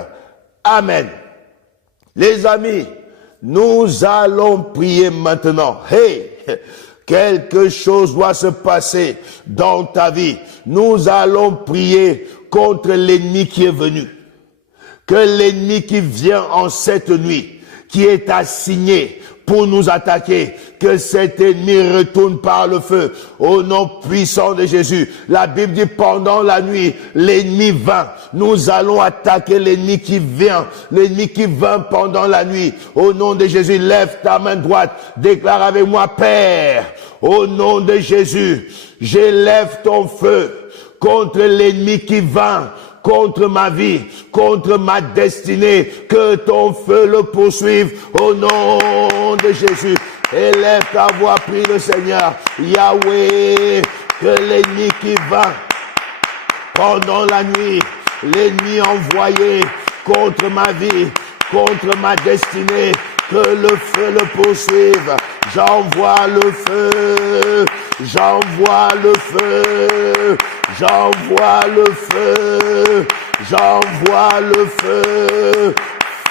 Amen. Les amis, nous allons prier maintenant. Hey! Quelque chose doit se passer dans ta vie. Nous allons prier contre l'ennemi qui est venu. Que l'ennemi qui vient en cette nuit, qui est assigné pour nous attaquer, que cet ennemi retourne par le feu, au nom puissant de Jésus. La Bible dit pendant la nuit, l'ennemi vint. Nous allons attaquer l'ennemi qui vient pendant la nuit. Au nom de Jésus, lève ta main droite, déclare avec moi, Père, au nom de Jésus, j'élève ton feu contre l'ennemi qui vint, contre ma vie, contre ma destinée, que ton feu le poursuive au nom de Jésus. Élève ta voix, prie le Seigneur. Yahweh, que l'ennemi qui va pendant la nuit, l'ennemi envoyé contre ma vie, contre ma destinée, que le feu le poursuive. J'envoie le feu, j'envoie le feu, j'envoie le feu, j'envoie le feu.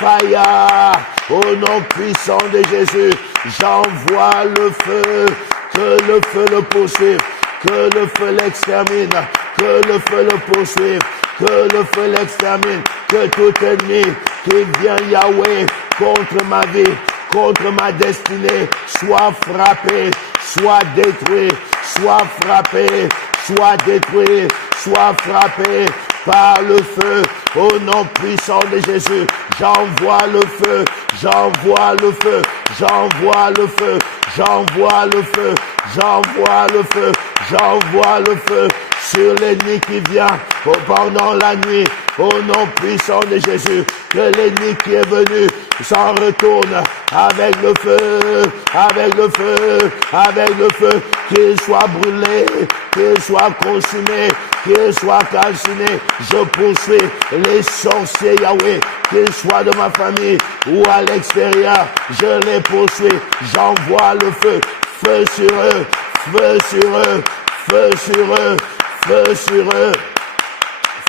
fire. Au nom puissant de Jésus, j'envoie le feu. Que le feu le poursuive. Que le feu l'extermine. Que le feu le poursuive. Que le feu l'extermine. Que tout ennemi qui vient, Yahweh, contre ma vie, contre ma destinée, soit frappé, soit détruit, soit frappé, soit détruit, soit frappé par le feu. Au nom puissant de Jésus, j'envoie le feu, j'envoie le feu, j'envoie le feu, j'envoie le feu, j'envoie le feu, j'envoie le feu sur l'ennemi qui vient pendant la nuit. Au nom puissant de Jésus, que l'ennemi qui est venu s'en retourne avec le feu, avec le feu, avec le feu, qu'il soit brûlé, qu'il soit consumé, qu'il soit calciné. Je poursuis les sorciers, Yahweh, qu'ils soient de ma famille ou à l'extérieur, je les poursuis. J'envoie le feu, feu sur eux, feu sur eux, feu sur eux, feu sur eux.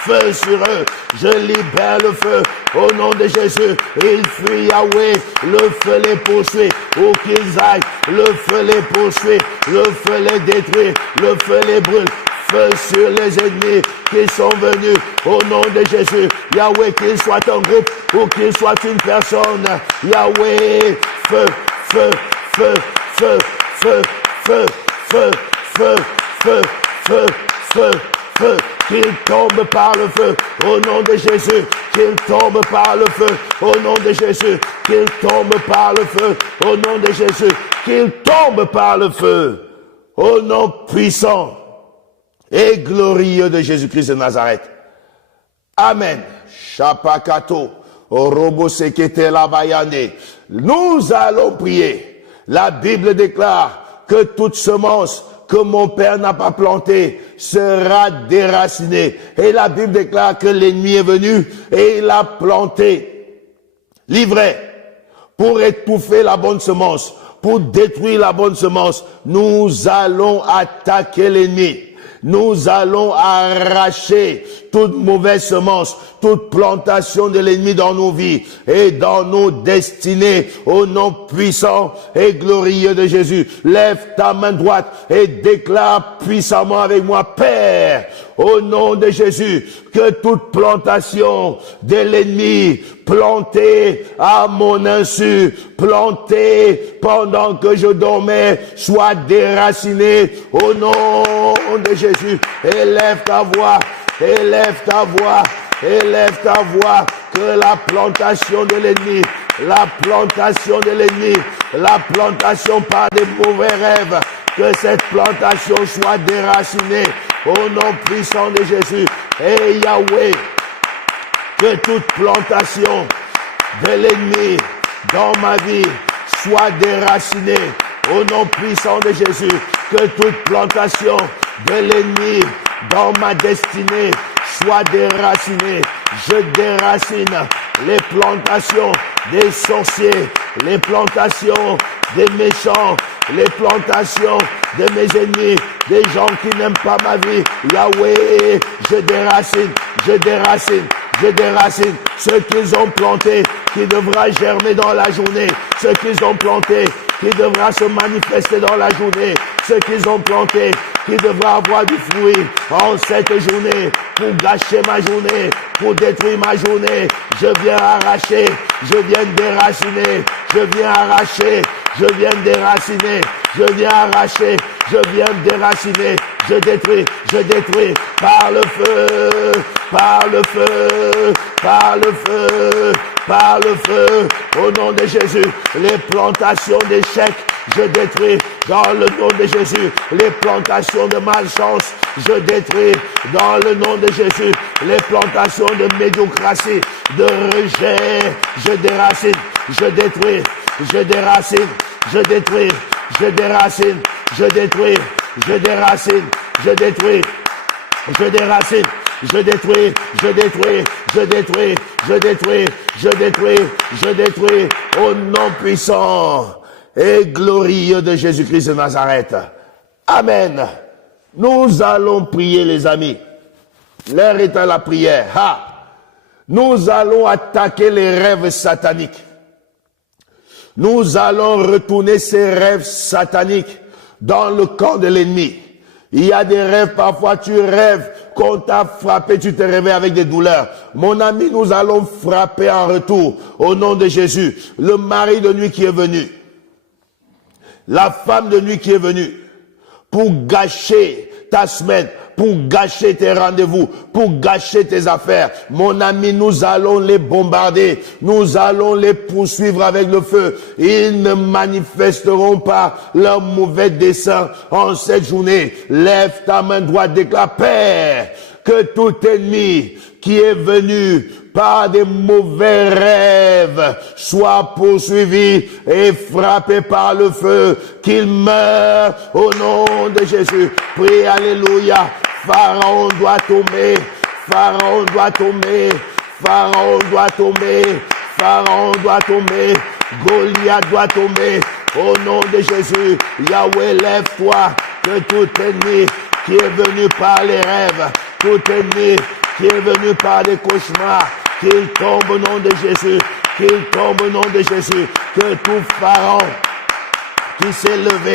Feu sur eux, je libère le feu au nom de Jésus. Ils fuient, Yahweh, le feu les poursuit. Où qu'ils aillent, le feu les poursuit, le feu les détruit, le feu les brûle. Feu sur les ennemis qui sont venus au nom de Jésus. Yahweh, qu'ils soient un groupe ou qu'ils soient une personne. Yahweh, feu, feu, feu, feu, feu, feu, feu, feu, feu, feu, feu, feu. Qu'il tombe par le feu, au nom de Jésus. Qu'il tombe par le feu, au nom de Jésus. Qu'il tombe par le feu, au nom de Jésus. Qu'il tombe par le feu, au nom puissant et glorieux de Jésus-Christ de Nazareth. Amen. Chapakato, Orobo Sekete Labayane. Nous allons prier. La Bible déclare que toute semence que mon Père n'a pas planté sera déraciné. Et la Bible déclare que l'ennemi est venu et il a planté l'ivraie pour étouffer la bonne semence, pour détruire la bonne semence. Nous allons attaquer l'ennemi. Nous allons arracher toute mauvaise semence, toute plantation de l'ennemi dans nos vies et dans nos destinées. Au nom puissant et glorieux de Jésus, lève ta main droite et déclare puissamment avec moi, Père, au nom de Jésus, que toute plantation de l'ennemi plantée à mon insu, plantée pendant que je dormais, soit déracinée au nom de Jésus. Élève ta voix, élève ta voix, élève ta voix, que la plantation de l'ennemi, la plantation de l'ennemi, la plantation par des mauvais rêves, que cette plantation soit déracinée au nom puissant de Jésus. Et Yahweh, que toute plantation de l'ennemi dans ma vie soit déracinée au nom puissant de Jésus. Que toute plantation de l'ennemi dans ma destinée soit déracinée. Je déracine les plantations des sorciers, les plantations des méchants, les plantations de mes ennemis, des gens qui n'aiment pas ma vie. Yahweh, je déracine, je déracine, je déracine ce qu'ils ont planté, qui devra germer dans la journée, ce qu'ils ont planté, qui devra se manifester dans la journée, ce qu'ils ont planté, qui devra avoir du fruit en cette journée, pour gâcher ma journée, pour détruire ma journée. Je viens arracher, je viens déraciner, je viens arracher, je viens déraciner, je viens arracher, je viens déraciner, je détruis par le feu, par le feu, par le feu, par le feu, au nom de Jésus. Les plantations d'échecs, je détruis dans le nom de Jésus. Les plantations de malchance, je détruis dans le nom de Jésus. Les plantations de médiocratie, de rejet, je déracine, je détruis, je déracine, je détruis, je déracine, je détruis, je déracine, je détruis, je déracine, je détruis, je détruis, je détruis, je détruis, je détruis, je détruis, au nom puissant et glorieux de Jésus-Christ de Nazareth. Amen. Nous allons prier, les amis. L'heure est à la prière. Nous allons attaquer les rêves sataniques. Nous allons retourner ces rêves sataniques dans le camp de l'ennemi. Il y a des rêves, parfois tu rêves qu'on t'a frappé, tu te réveilles avec des douleurs. Mon ami, nous allons frapper en retour au nom de Jésus. Le mari de nuit qui est venu, la femme de nuit qui est venue pour gâcher ta semaine, pour gâcher tes rendez-vous, pour gâcher tes affaires. Mon ami, nous allons les bombarder. Nous allons les poursuivre avec le feu. Ils ne manifesteront pas leur mauvais dessein en cette journée. Lève ta main droite, déclare, Père, que tout ennemi qui est venu par des mauvais rêves soit poursuivi et frappé par le feu, qu'il meure au nom de Jésus. Prie, alléluia. Pharaon doit tomber, Pharaon doit tomber, Pharaon doit tomber, Pharaon doit tomber, Goliath doit tomber, au nom de Jésus. Yahweh, lève-toi, que tout ennemi qui est venu par les rêves, tout ennemi qui est venu par des cauchemars, qu'il tombe au nom de Jésus, qu'il tombe au nom de Jésus, que tout Pharaon qui s'est levé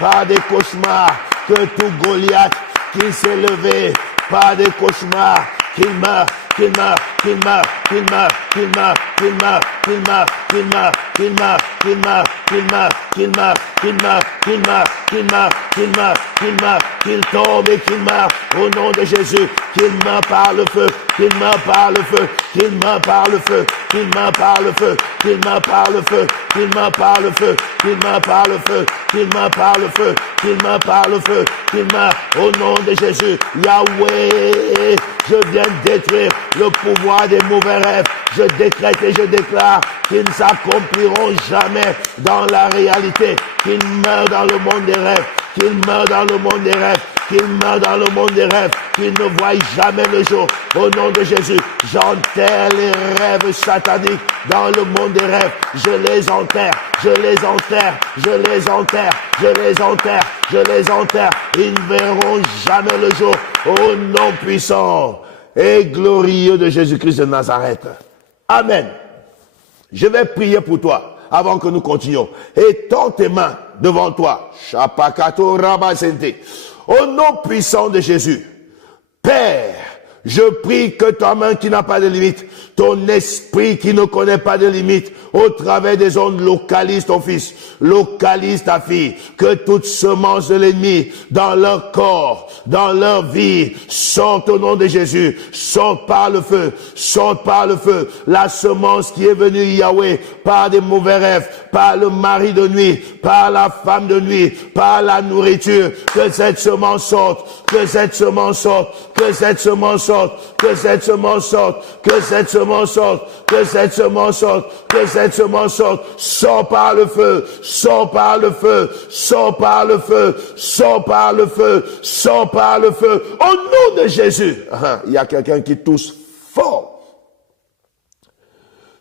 par des cauchemars, que tout Goliath qui s'est levé par des cauchemars, qu'il meurt, qu'il meurt, qu'il meurt, qu'il meurt, qu'il meurt, qu'il meurt, qu'il meurt, qu'il meurt, qu'il meurt, qu'il meurt, qu'il meurt, qu'il meurt, qu'il meurt, qu'il meurt, qu'il meurt, qu'il meurt, qu'il meurt, qu'il tombe et qu'il meurt au nom de Jésus, qu'il meurt par le feu, qu'il meurt par le feu, qu'il meurt par le feu, qu'il meurt par le feu, qu'il meurt par le feu, qu'il meurt par le feu, qu'il meurt par le feu, qu'il meurt par le feu, qu'il meurt par le feu, qu'il meurt au nom de Jésus. Yahweh, je viens détruire le pouvoir des mauvais rêves. Je décrète et je déclare qu'ils ne s'accompliront jamais dans la réalité, qu'ils meurent dans le monde des rêves, qu'ils meurent dans le monde des rêves, qu'ils meurent dans le monde des rêves, qu'ils ne voient jamais le jour. Au nom de Jésus, j'enterre les rêves sataniques dans le monde des rêves. Je les enterre, je les enterre, je les enterre, je les enterre, je les enterre. Ils ne verront jamais le jour. Au nom puissant et glorieux de Jésus-Christ de Nazareth. Amen. Je vais prier pour toi avant que nous continuions. Étends tes mains devant toi. Chapakato Rabasente. Au nom puissant de Jésus. Père, je prie que ta main qui n'a pas de limite, ton esprit qui ne connaît pas de limite, au travers des ondes, localise ton fils, localise ta fille, que toute semence de l'ennemi dans leur corps, dans leur vie, sorte au nom de Jésus, sorte par le feu, sorte par le feu, la semence qui est venue, Yahweh, par des mauvais rêves, par le mari de nuit, par la femme de nuit, par la nourriture, que cette semence sorte, que cette semence sorte, que cette semence sorte, que cette semence sorte, que cette semence sorte, que cette semence sorte, que cette semence sorte, sort par le feu, sort par le feu, sort par le feu, sort par le feu, sort par le feu, au nom de Jésus. Il y a quelqu'un qui tousse fort.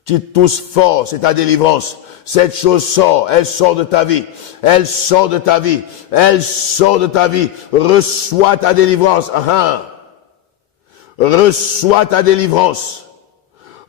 Tu tousses fort, c'est ta délivrance. Cette chose sort, elle sort de ta vie, elle sort de ta vie, elle sort de ta vie. Reçois ta délivrance. Reçois ta délivrance.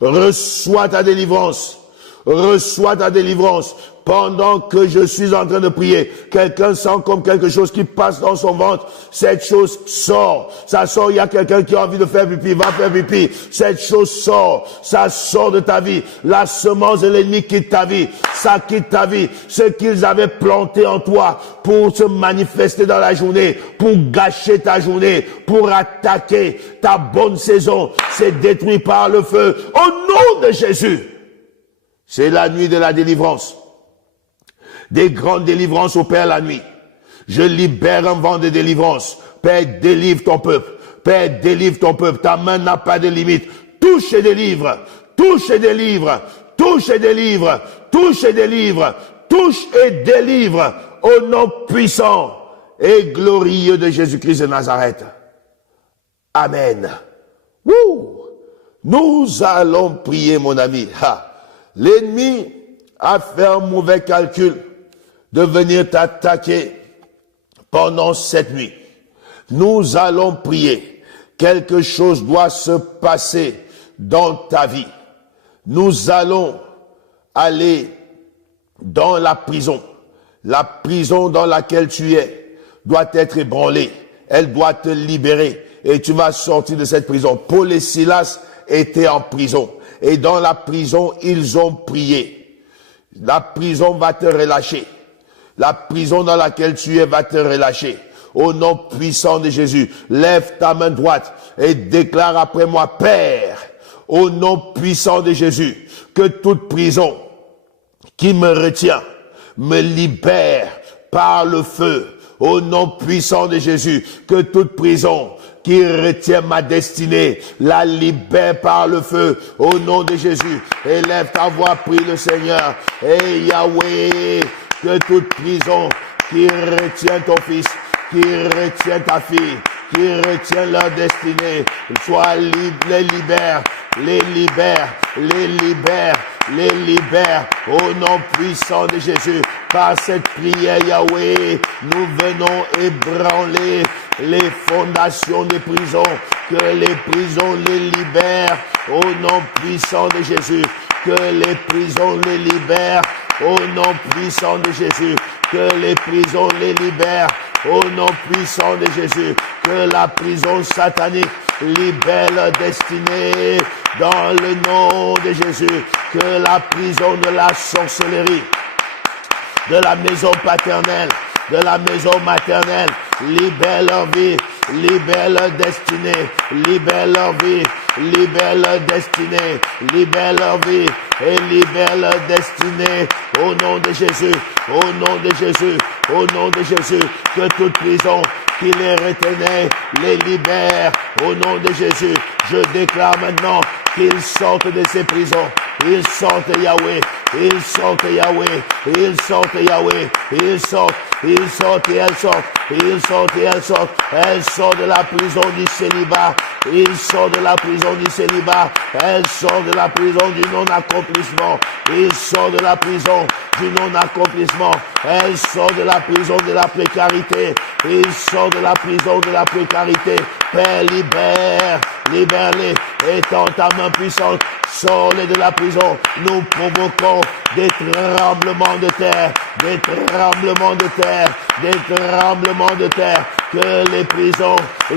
Reçois ta délivrance. Reçois ta délivrance. Pendant que je suis en train de prier, quelqu'un sent comme quelque chose qui passe dans son ventre. Cette chose sort. Ça sort, il y a quelqu'un qui a envie de faire pipi, va faire pipi. Cette chose sort. Ça sort de ta vie. La semence de l'ennemi quitte ta vie. Ça quitte ta vie. Ce qu'ils avaient planté en toi pour se manifester dans la journée, pour gâcher ta journée, pour attaquer ta bonne saison, c'est détruit par le feu. Au nom de Jésus. C'est la nuit de la délivrance. Des grandes délivrances opèrent la nuit. Je libère un vent de délivrance. Père, délivre ton peuple. Père, délivre ton peuple. Ta main n'a pas de limite. Touche et délivre. Touche et délivre. Touche et délivre. Touche et délivre. Touche et délivre. Au nom puissant et glorieux de Jésus-Christ de Nazareth. Amen. Wouh! Nous allons prier, mon ami. L'ennemi a fait un mauvais calcul de venir t'attaquer pendant cette nuit. Nous allons prier. Quelque chose doit se passer dans ta vie. Nous allons aller dans la prison. La prison dans laquelle tu es doit être ébranlée. Elle doit te libérer et tu vas sortir de cette prison. Paul et Silas étaient en prison et dans la prison, ils ont prié. La prison va te relâcher. La prison dans laquelle tu es va te relâcher. Au nom puissant de Jésus, lève ta main droite et déclare après moi, Père, au nom puissant de Jésus, que toute prison qui me retient me libère par le feu. Au nom puissant de Jésus, que toute prison qui retient ma destinée la libère par le feu. Au nom de Jésus, élève ta voix, prie le Seigneur. Et Yahweh, que toute prison qui retient ton fils, qui retient ta fille, qui retient leur destinée, soit libre, les libère, les libère, les libère, les libère, au nom puissant de Jésus. Par cette prière, Yahweh, nous venons ébranler les fondations des prisons, que les prisons les libèrent, au nom puissant de Jésus, que les prisons les libèrent, au nom puissant de Jésus, que les prisons les libèrent, au nom puissant de Jésus, que la prison satanique libère leur destinée, dans le nom de Jésus, que la prison de la sorcellerie, de la maison paternelle, de la maison maternelle, libère leur vie, libère leur destinée, libère leur vie, libère leur destinée, libère leur vie et libère leur destinée, au nom de Jésus, au nom de Jésus, au nom de Jésus, que toute prison qui les retenait les libère, au nom de Jésus. Je déclare maintenant qu'ils sortent de ces prisons. Ils sortent Yahweh, ils sortent Yahweh, ils sortent Yahweh, ils sortent et elles sortent, ils sortent et elles sortent de la prison du célibat, ils sortent de la prison du célibat, elles sortent de la prison du non-accomplissement, ils sortent de la prison du non-accomplissement, elles sortent de la prison de la précarité, ils sortent de la prison de la précarité. Père, libère, libère-les, étends ta main puissante, sors-les de la prison. Nous provoquons des tremblements de terre, des tremblements de terre, des tremblements de terre. Que les prisons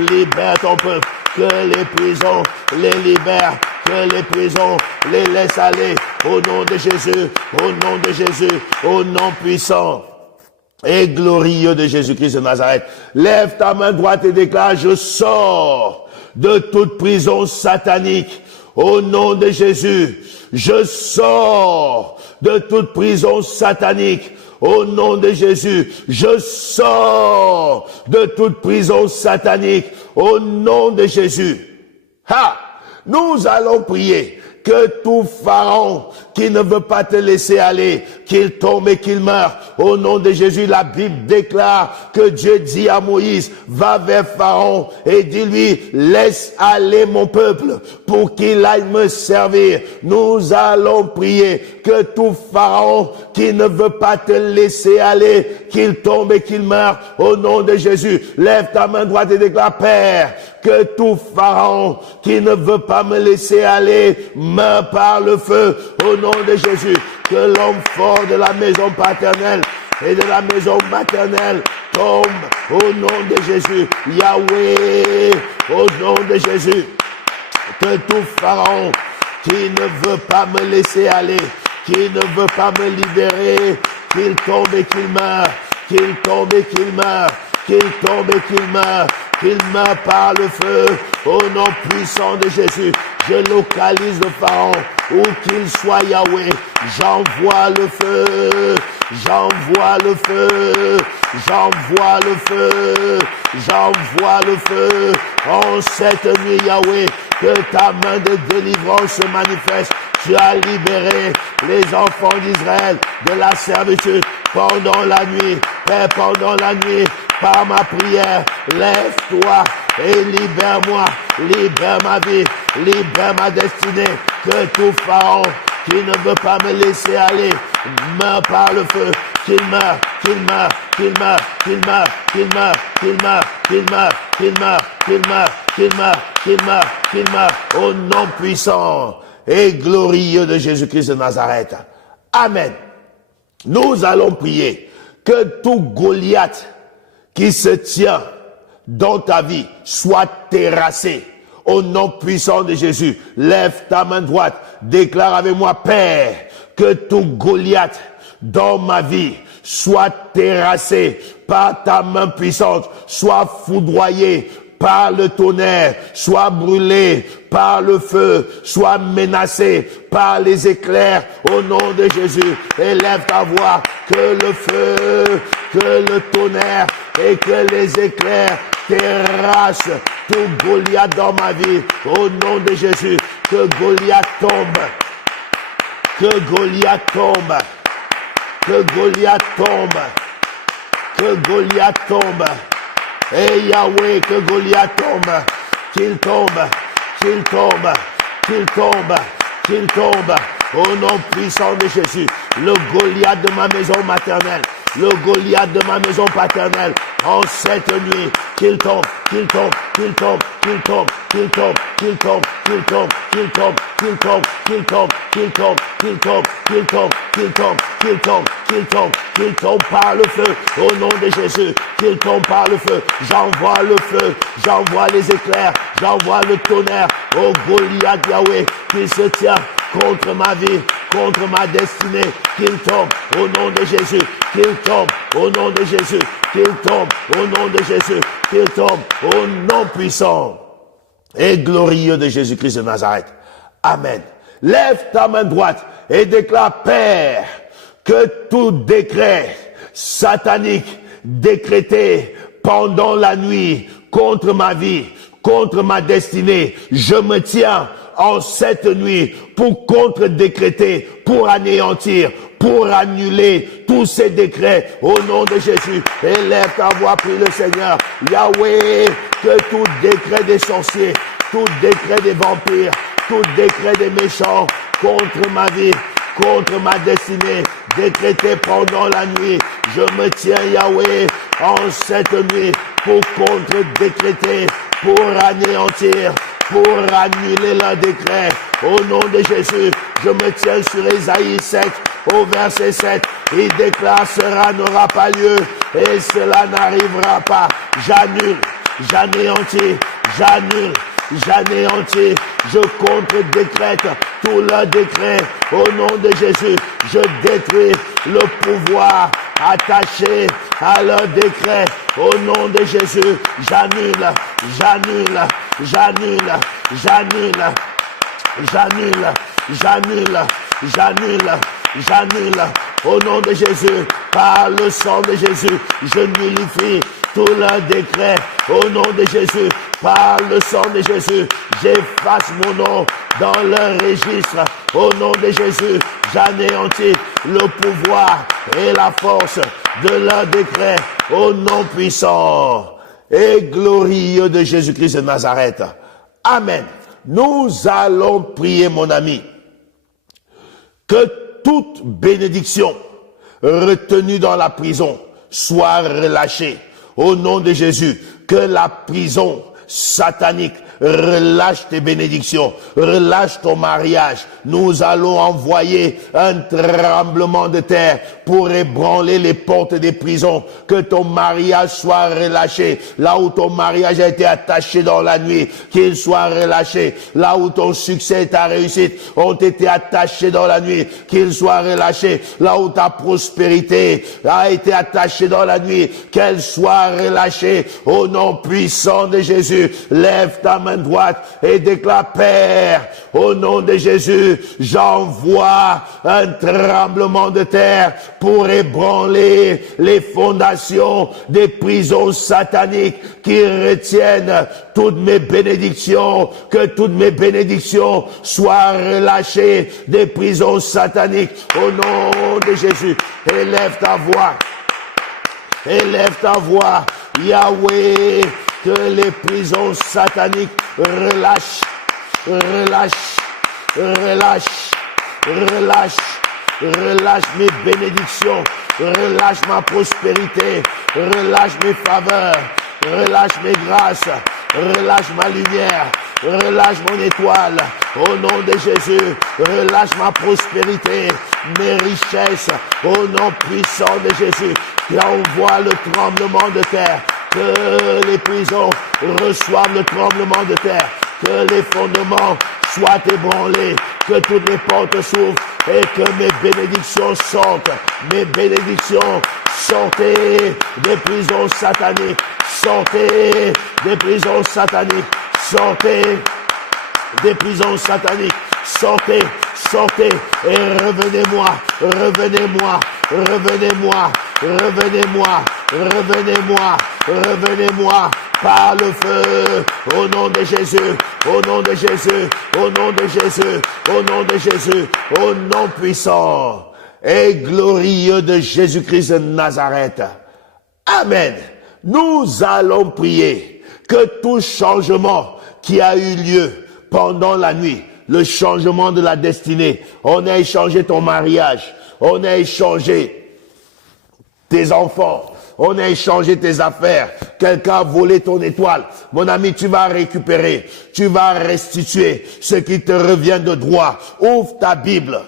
libèrent ton peuple, que les prisons les libèrent, que les prisons les laissent aller. Au nom de Jésus, au nom de Jésus, au nom puissant et glorieux de Jésus-Christ de Nazareth. Lève ta main droite et déclare, je sors de toute prison satanique. Au nom de Jésus, je sors de toute prison satanique. Au nom de Jésus, je sors de toute prison satanique. Au nom de Jésus. Nous allons prier que tout pharaon qui ne veut pas te laisser aller, qu'il tombe et qu'il meure. Au nom de Jésus, la Bible déclare que Dieu dit à Moïse, va vers Pharaon et dis-lui, laisse aller mon peuple pour qu'il aille me servir. Nous allons prier que tout pharaon qui ne veut pas te laisser aller, qu'il tombe et qu'il meure. Au nom de Jésus, lève ta main droite et déclare, Père, que tout pharaon qui ne veut pas me laisser aller meurt par le feu. Au nom de Jésus, que l'homme fort de la maison paternelle et de la maison maternelle tombe. Au nom de Jésus, Yahweh, au nom de Jésus, que tout pharaon qui ne veut pas me laisser aller, qui ne veut pas me libérer, qu'il tombe et qu'il meure, qu'il tombe et qu'il meure, qu'il tombe et qu'il meure, qu'il meurt par le feu. Au nom puissant de Jésus, je localise le pharaon, où qu'il soit Yahweh, j'envoie le feu, j'envoie le feu, j'envoie le feu, j'envoie le feu. En cette nuit, Yahweh, que ta main de délivrance se manifeste. Tu as libéré les enfants d'Israël de la servitude pendant la nuit. Père, pendant la nuit, par ma prière, lève-toi et libère-moi, libère ma vie, libère ma destinée. Que tout pharaon qui ne veut pas me laisser aller meurt par le feu, qu'il meure, qu'il meure, qu'il meure, qu'il meure, qu'il meure, qu'il meure, qu'il meure, qu'il meure, qu'il meure, qu'il meure, qu'il meure, au nom puissant et glorieux de Jésus-Christ de Nazareth. Amen. Nous allons prier que tout Goliath qui se tient dans ta vie soit terrassé. Au nom puissant de Jésus, lève ta main droite, déclare avec moi, Père, que tout Goliath dans ma vie soit terrassé par ta main puissante, soit foudroyé par le tonnerre, soit brûlé par le feu, soit menacé par les éclairs, au nom de Jésus. Élève ta voix, que le feu, que le tonnerre et que les éclairs terrassent tout Goliath dans ma vie, au nom de Jésus. Que Goliath tombe, que Goliath tombe, que Goliath tombe, que Goliath tombe. Et Yahweh, que Goliath tombe, qu'il tombe, qu'il tombe, qu'il tombe, qu'il tombe, au nom puissant de Jésus. Le Goliath de ma maison maternelle, le Goliath de ma maison paternelle, en cette nuit, qu'il tombe, qu'il tombe, qu'il tombe, qu'il tombe, qu'il tombe, qu'il tombe, qu'il tombe, qu'il tombe, qu'il tombe, qu'il tombe, qu'il tombe, qu'il tombe, qu'il tombe, qu'il tombe, qu'il tombe, qu'il tombe, qu'il tombe par le feu, au nom de Jésus, qu'il tombe par le feu. J'envoie le feu, j'envoie les éclairs, j'envoie le tonnerre au Goliath Yahweh qui se tient contre ma vie, contre ma destinée, qu'il tombe au nom de Jésus, qu'il tombe au nom de Jésus, qu'il tombe au nom de Jésus, qu'il tombe au nom puissant et glorieux de Jésus-Christ de Nazareth. Amen. Lève ta main droite et déclare, Père, que tout décret satanique décrété pendant la nuit contre ma vie, contre ma destinée, je me tiens en cette nuit pour contre-décréter, pour anéantir, pour annuler tous ces décrets au nom de Jésus. Élève ta voix, prie le Seigneur. Yahweh, que tout décret des sorciers, tout décret des vampires, tout décret des méchants contre ma vie, contre ma destinée, décrété pendant la nuit, je me tiens, Yahweh, en cette nuit pour contre-décréter, pour anéantir, pour annuler le décret. Au nom de Jésus, je me tiens sur Ésaïe 7, au verset 7. Il déclare, cela n'aura pas lieu et cela n'arrivera pas. J'annule, j'anéantis, j'annule, j'anéantis, je contre-décrète tout le décret. Au nom de Jésus, je détruis le pouvoir attaché à leur décret. Au nom de Jésus, j'annule, j'annule, j'annule, j'annule, j'annule, j'annule, j'annule, j'annule. Au nom de Jésus, par le sang de Jésus, je nullifie tout le décret. Au nom de Jésus, par le sang de Jésus, j'efface mon nom dans le registre. Au nom de Jésus, j'anéantis le pouvoir et la force de leur décret. Au nom puissant et glorieux de Jésus-Christ de Nazareth. Amen. Nous allons prier, mon ami, que toute bénédiction retenue dans la prison soit relâchée. Au nom de Jésus, que la prison satanique relâche tes bénédictions, relâche ton mariage. Nous allons envoyer un tremblement de terre pour ébranler les portes des prisons, que ton mariage soit relâché. Là où ton mariage a été attaché dans la nuit, qu'il soit relâché. Là où ton succès et ta réussite ont été attachés dans la nuit, qu'il soit relâché. Là où ta prospérité a été attachée dans la nuit, qu'elle soit relâchée. Au nom puissant de Jésus, lève ta main droite et déclare, Père, au nom de Jésus, j'envoie un tremblement de terre pour ébranler les fondations des prisons sataniques qui retiennent toutes mes bénédictions, que toutes mes bénédictions soient relâchées des prisons sataniques. Au nom de Jésus, élève ta voix, élève ta voix, Yahweh, que les prisons sataniques relâchent, relâchent, relâchent, relâchent, relâche mes bénédictions, relâche ma prospérité, relâche mes faveurs, relâche mes grâces, relâche ma lumière, relâche mon étoile, au nom de Jésus, relâche ma prospérité, mes richesses, au nom puissant de Jésus, qui envoie le tremblement de terre, que les prisons reçoivent le tremblement de terre, que les fondements soient ébranlés, que toutes les portes s'ouvrent et que mes bénédictions sortent, mes bénédictions, sortez des prisons sataniques, sortez des prisons sataniques, sortez des prisons sataniques, sortez, sortez et revenez-moi, revenez-moi, revenez-moi, revenez-moi, revenez-moi, revenez-moi par le feu, au nom de Jésus, au nom de Jésus, au nom de Jésus, au nom de Jésus, au nom puissant et glorieux de Jésus-Christ de Nazareth. Amen. Nous allons prier que tout changement qui a eu lieu pendant la nuit, le changement de la destinée, on a échangé ton mariage, on a échangé tes enfants, on a échangé tes affaires, quelqu'un a volé ton étoile. Mon ami, tu vas récupérer, tu vas restituer ce qui te revient de droit. Ouvre ta Bible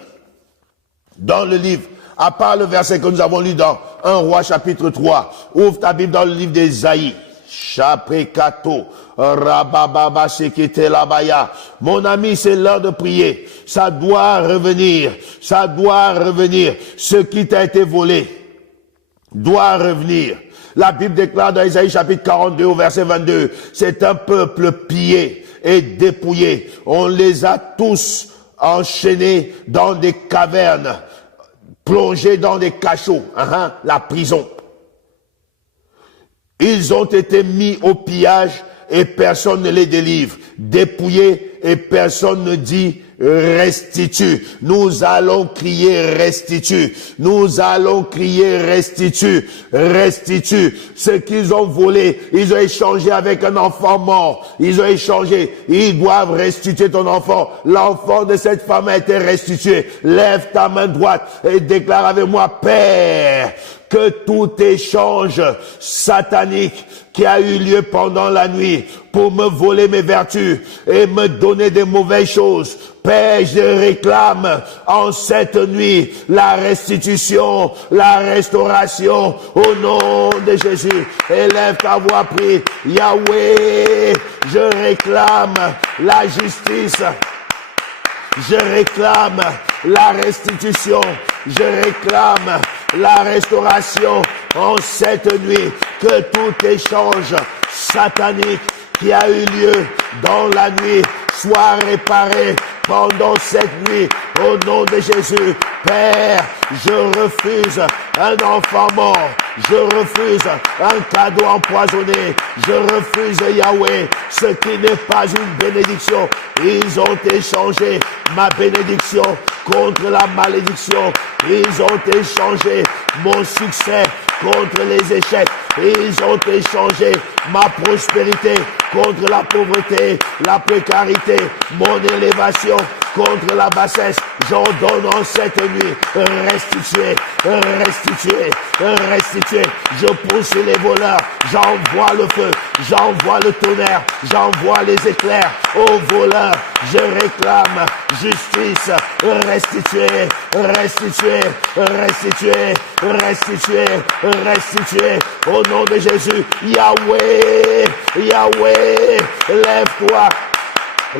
dans le livre, à part le verset que nous avons lu dans 1 Roi chapitre 3, ouvre ta Bible dans le livre d'Ésaïe. Chaprekato, Rabababa, Sekete Labaya. Mon ami, c'est l'heure de prier. Ça doit revenir. Ça doit revenir. Ce qui t'a été volé doit revenir. La Bible déclare dans Ésaïe chapitre 42 au verset 22, c'est un peuple pillé et dépouillé. On les a tous enchaînés dans des cavernes, plongés dans des cachots, la prison. Ils ont été mis au pillage et personne ne les délivre. Dépouillés et personne ne dit restitue. Nous allons crier restitue. Nous allons crier restitue. Restitue. Ce qu'ils ont volé, ils ont échangé avec un enfant mort. Ils ont échangé. Ils doivent restituer ton enfant. L'enfant de cette femme a été restitué. Lève ta main droite et déclare avec moi, Père, que tout échange satanique qui a eu lieu pendant la nuit pour me voler mes vertus et me donner des mauvaises choses, Père, je réclame en cette nuit la restitution, la restauration au nom de Jésus. Élève ta voix, prie. Yahweh, je réclame la justice. Je réclame la restitution. Je réclame la restauration en cette nuit. Que tout échange satanique qui a eu lieu dans la nuit soit réparé pendant cette nuit. Au nom de Jésus, Père, je refuse un enfant mort. Je refuse un cadeau empoisonné. Je refuse, Yahweh, ce qui n'est pas une bénédiction. Ils ont échangé ma bénédiction contre la malédiction. Ils ont échangé mon succès contre les échecs. Ils ont échangé ma prospérité contre la pauvreté, la précarité, mon élévation contre la bassesse. J'ordonne en cette nuit, restituer, restituer, restituer. Je pousse les voleurs, j'envoie le feu, j'envoie le tonnerre, j'envoie les éclairs aux voleurs. Je réclame justice, restituer, restituer, restituer, restituer, restituer. Au nom de Jésus, Yahweh, Yahweh, lève-toi.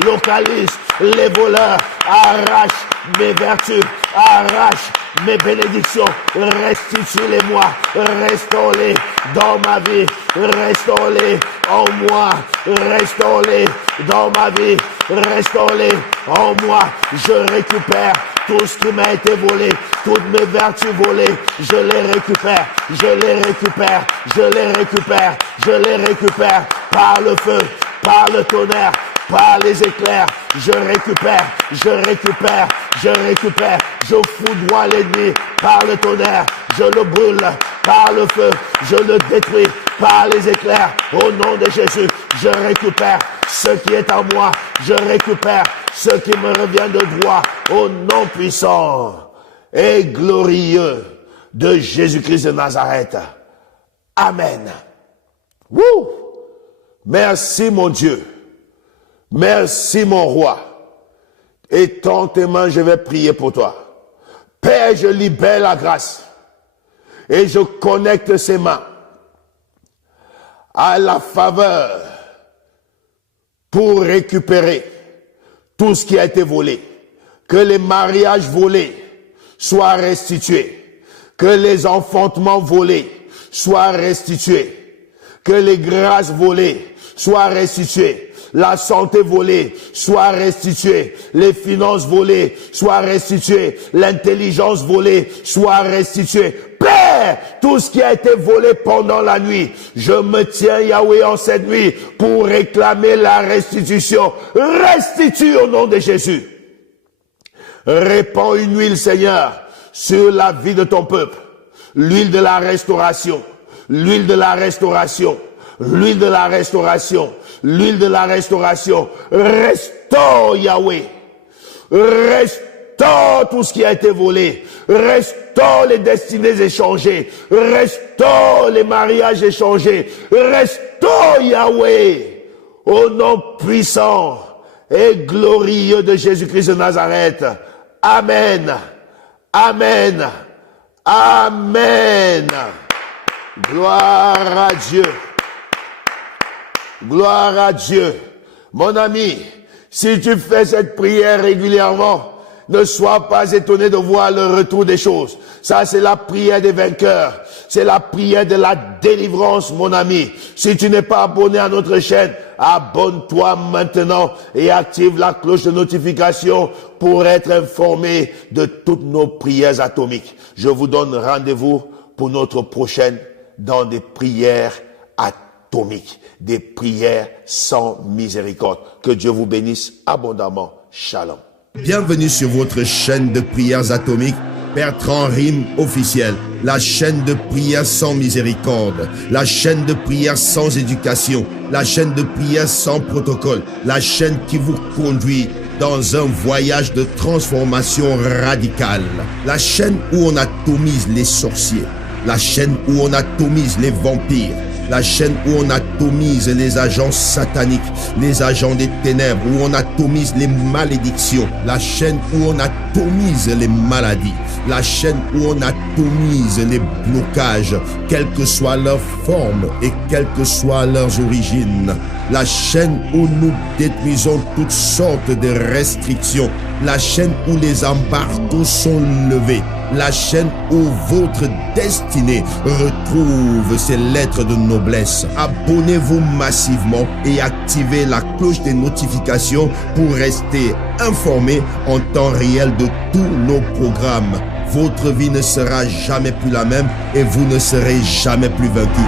Localise les voleurs, arrache mes vertus, arrache mes bénédictions, restitue-les-moi, restaure-les dans ma vie, restaure-les en moi, restaure-les dans ma vie, restaure-les en moi. Je récupère tout ce qui m'a été volé, toutes mes vertus volées, je les récupère, je les récupère, je les récupère, je les récupère par le feu, par le tonnerre, par les éclairs. Je récupère, je récupère, je récupère, je foudroie l'ennemi par le tonnerre, je le brûle par le feu, je le détruis par les éclairs. Au nom de Jésus, je récupère ce qui est en moi, je récupère ce qui me revient de droit, au nom puissant et glorieux de Jésus-Christ de Nazareth. Amen. Wouh! Merci mon Dieu. Merci mon roi. Étends tes mains, je vais prier pour toi. Père, je libère la grâce. Et je connecte ces mains à la faveur pour récupérer tout ce qui a été volé. Que les mariages volés soient restitués. Que les enfantements volés soient restitués. Que les grâces volées soient restituées. La santé volée soit restituée, les finances volées soient restituées, l'intelligence volée soit restituée. Père, tout ce qui a été volé pendant la nuit, je me tiens, Yahweh, en cette nuit pour réclamer la restitution. Restitue au nom de Jésus. Répands une huile, Seigneur, sur la vie de ton peuple. L'huile de la restauration, l'huile de la restauration, l'huile de la restauration. L'huile de la restauration. Restaure, Yahweh. Restaure tout ce qui a été volé. Restaure les destinées échangées. Restaure les mariages échangés. Restaure, Yahweh. Au nom puissant et glorieux de Jésus-Christ de Nazareth. Amen. Amen. Amen. Gloire à Dieu. Gloire à Dieu. Mon ami, si tu fais cette prière régulièrement, ne sois pas étonné de voir le retour des choses. Ça, c'est la prière des vainqueurs. C'est la prière de la délivrance, mon ami. Si tu n'es pas abonné à notre chaîne, abonne-toi maintenant et active la cloche de notification pour être informé de toutes nos prières atomiques. Je vous donne rendez-vous pour notre prochaine dans des prières atomiques. Des prières sans miséricorde. Que Dieu vous bénisse abondamment. Shalom. Bienvenue sur votre chaîne de prières atomiques, Bertrand Rim officiel. La chaîne de prières sans miséricorde. La chaîne de prières sans éducation. La chaîne de prières sans protocole. La chaîne qui vous conduit dans un voyage de transformation radicale. La chaîne où on atomise les sorciers. La chaîne où on atomise les vampires. La chaîne où on atomise les agents sataniques, les agents des ténèbres, où on atomise les malédictions. La chaîne où on atomise les maladies. La chaîne où on atomise les blocages, quelle que soit leur forme et quelles que soient leurs origines. La chaîne où nous détruisons toutes sortes de restrictions. La chaîne où les embargos sont levés. La chaîne où votre destinée retrouve ses lettres de noblesse. Abonnez-vous massivement et activez la cloche des notifications pour rester informé en temps réel de tous nos programmes. Votre vie ne sera jamais plus la même et vous ne serez jamais plus vaincu.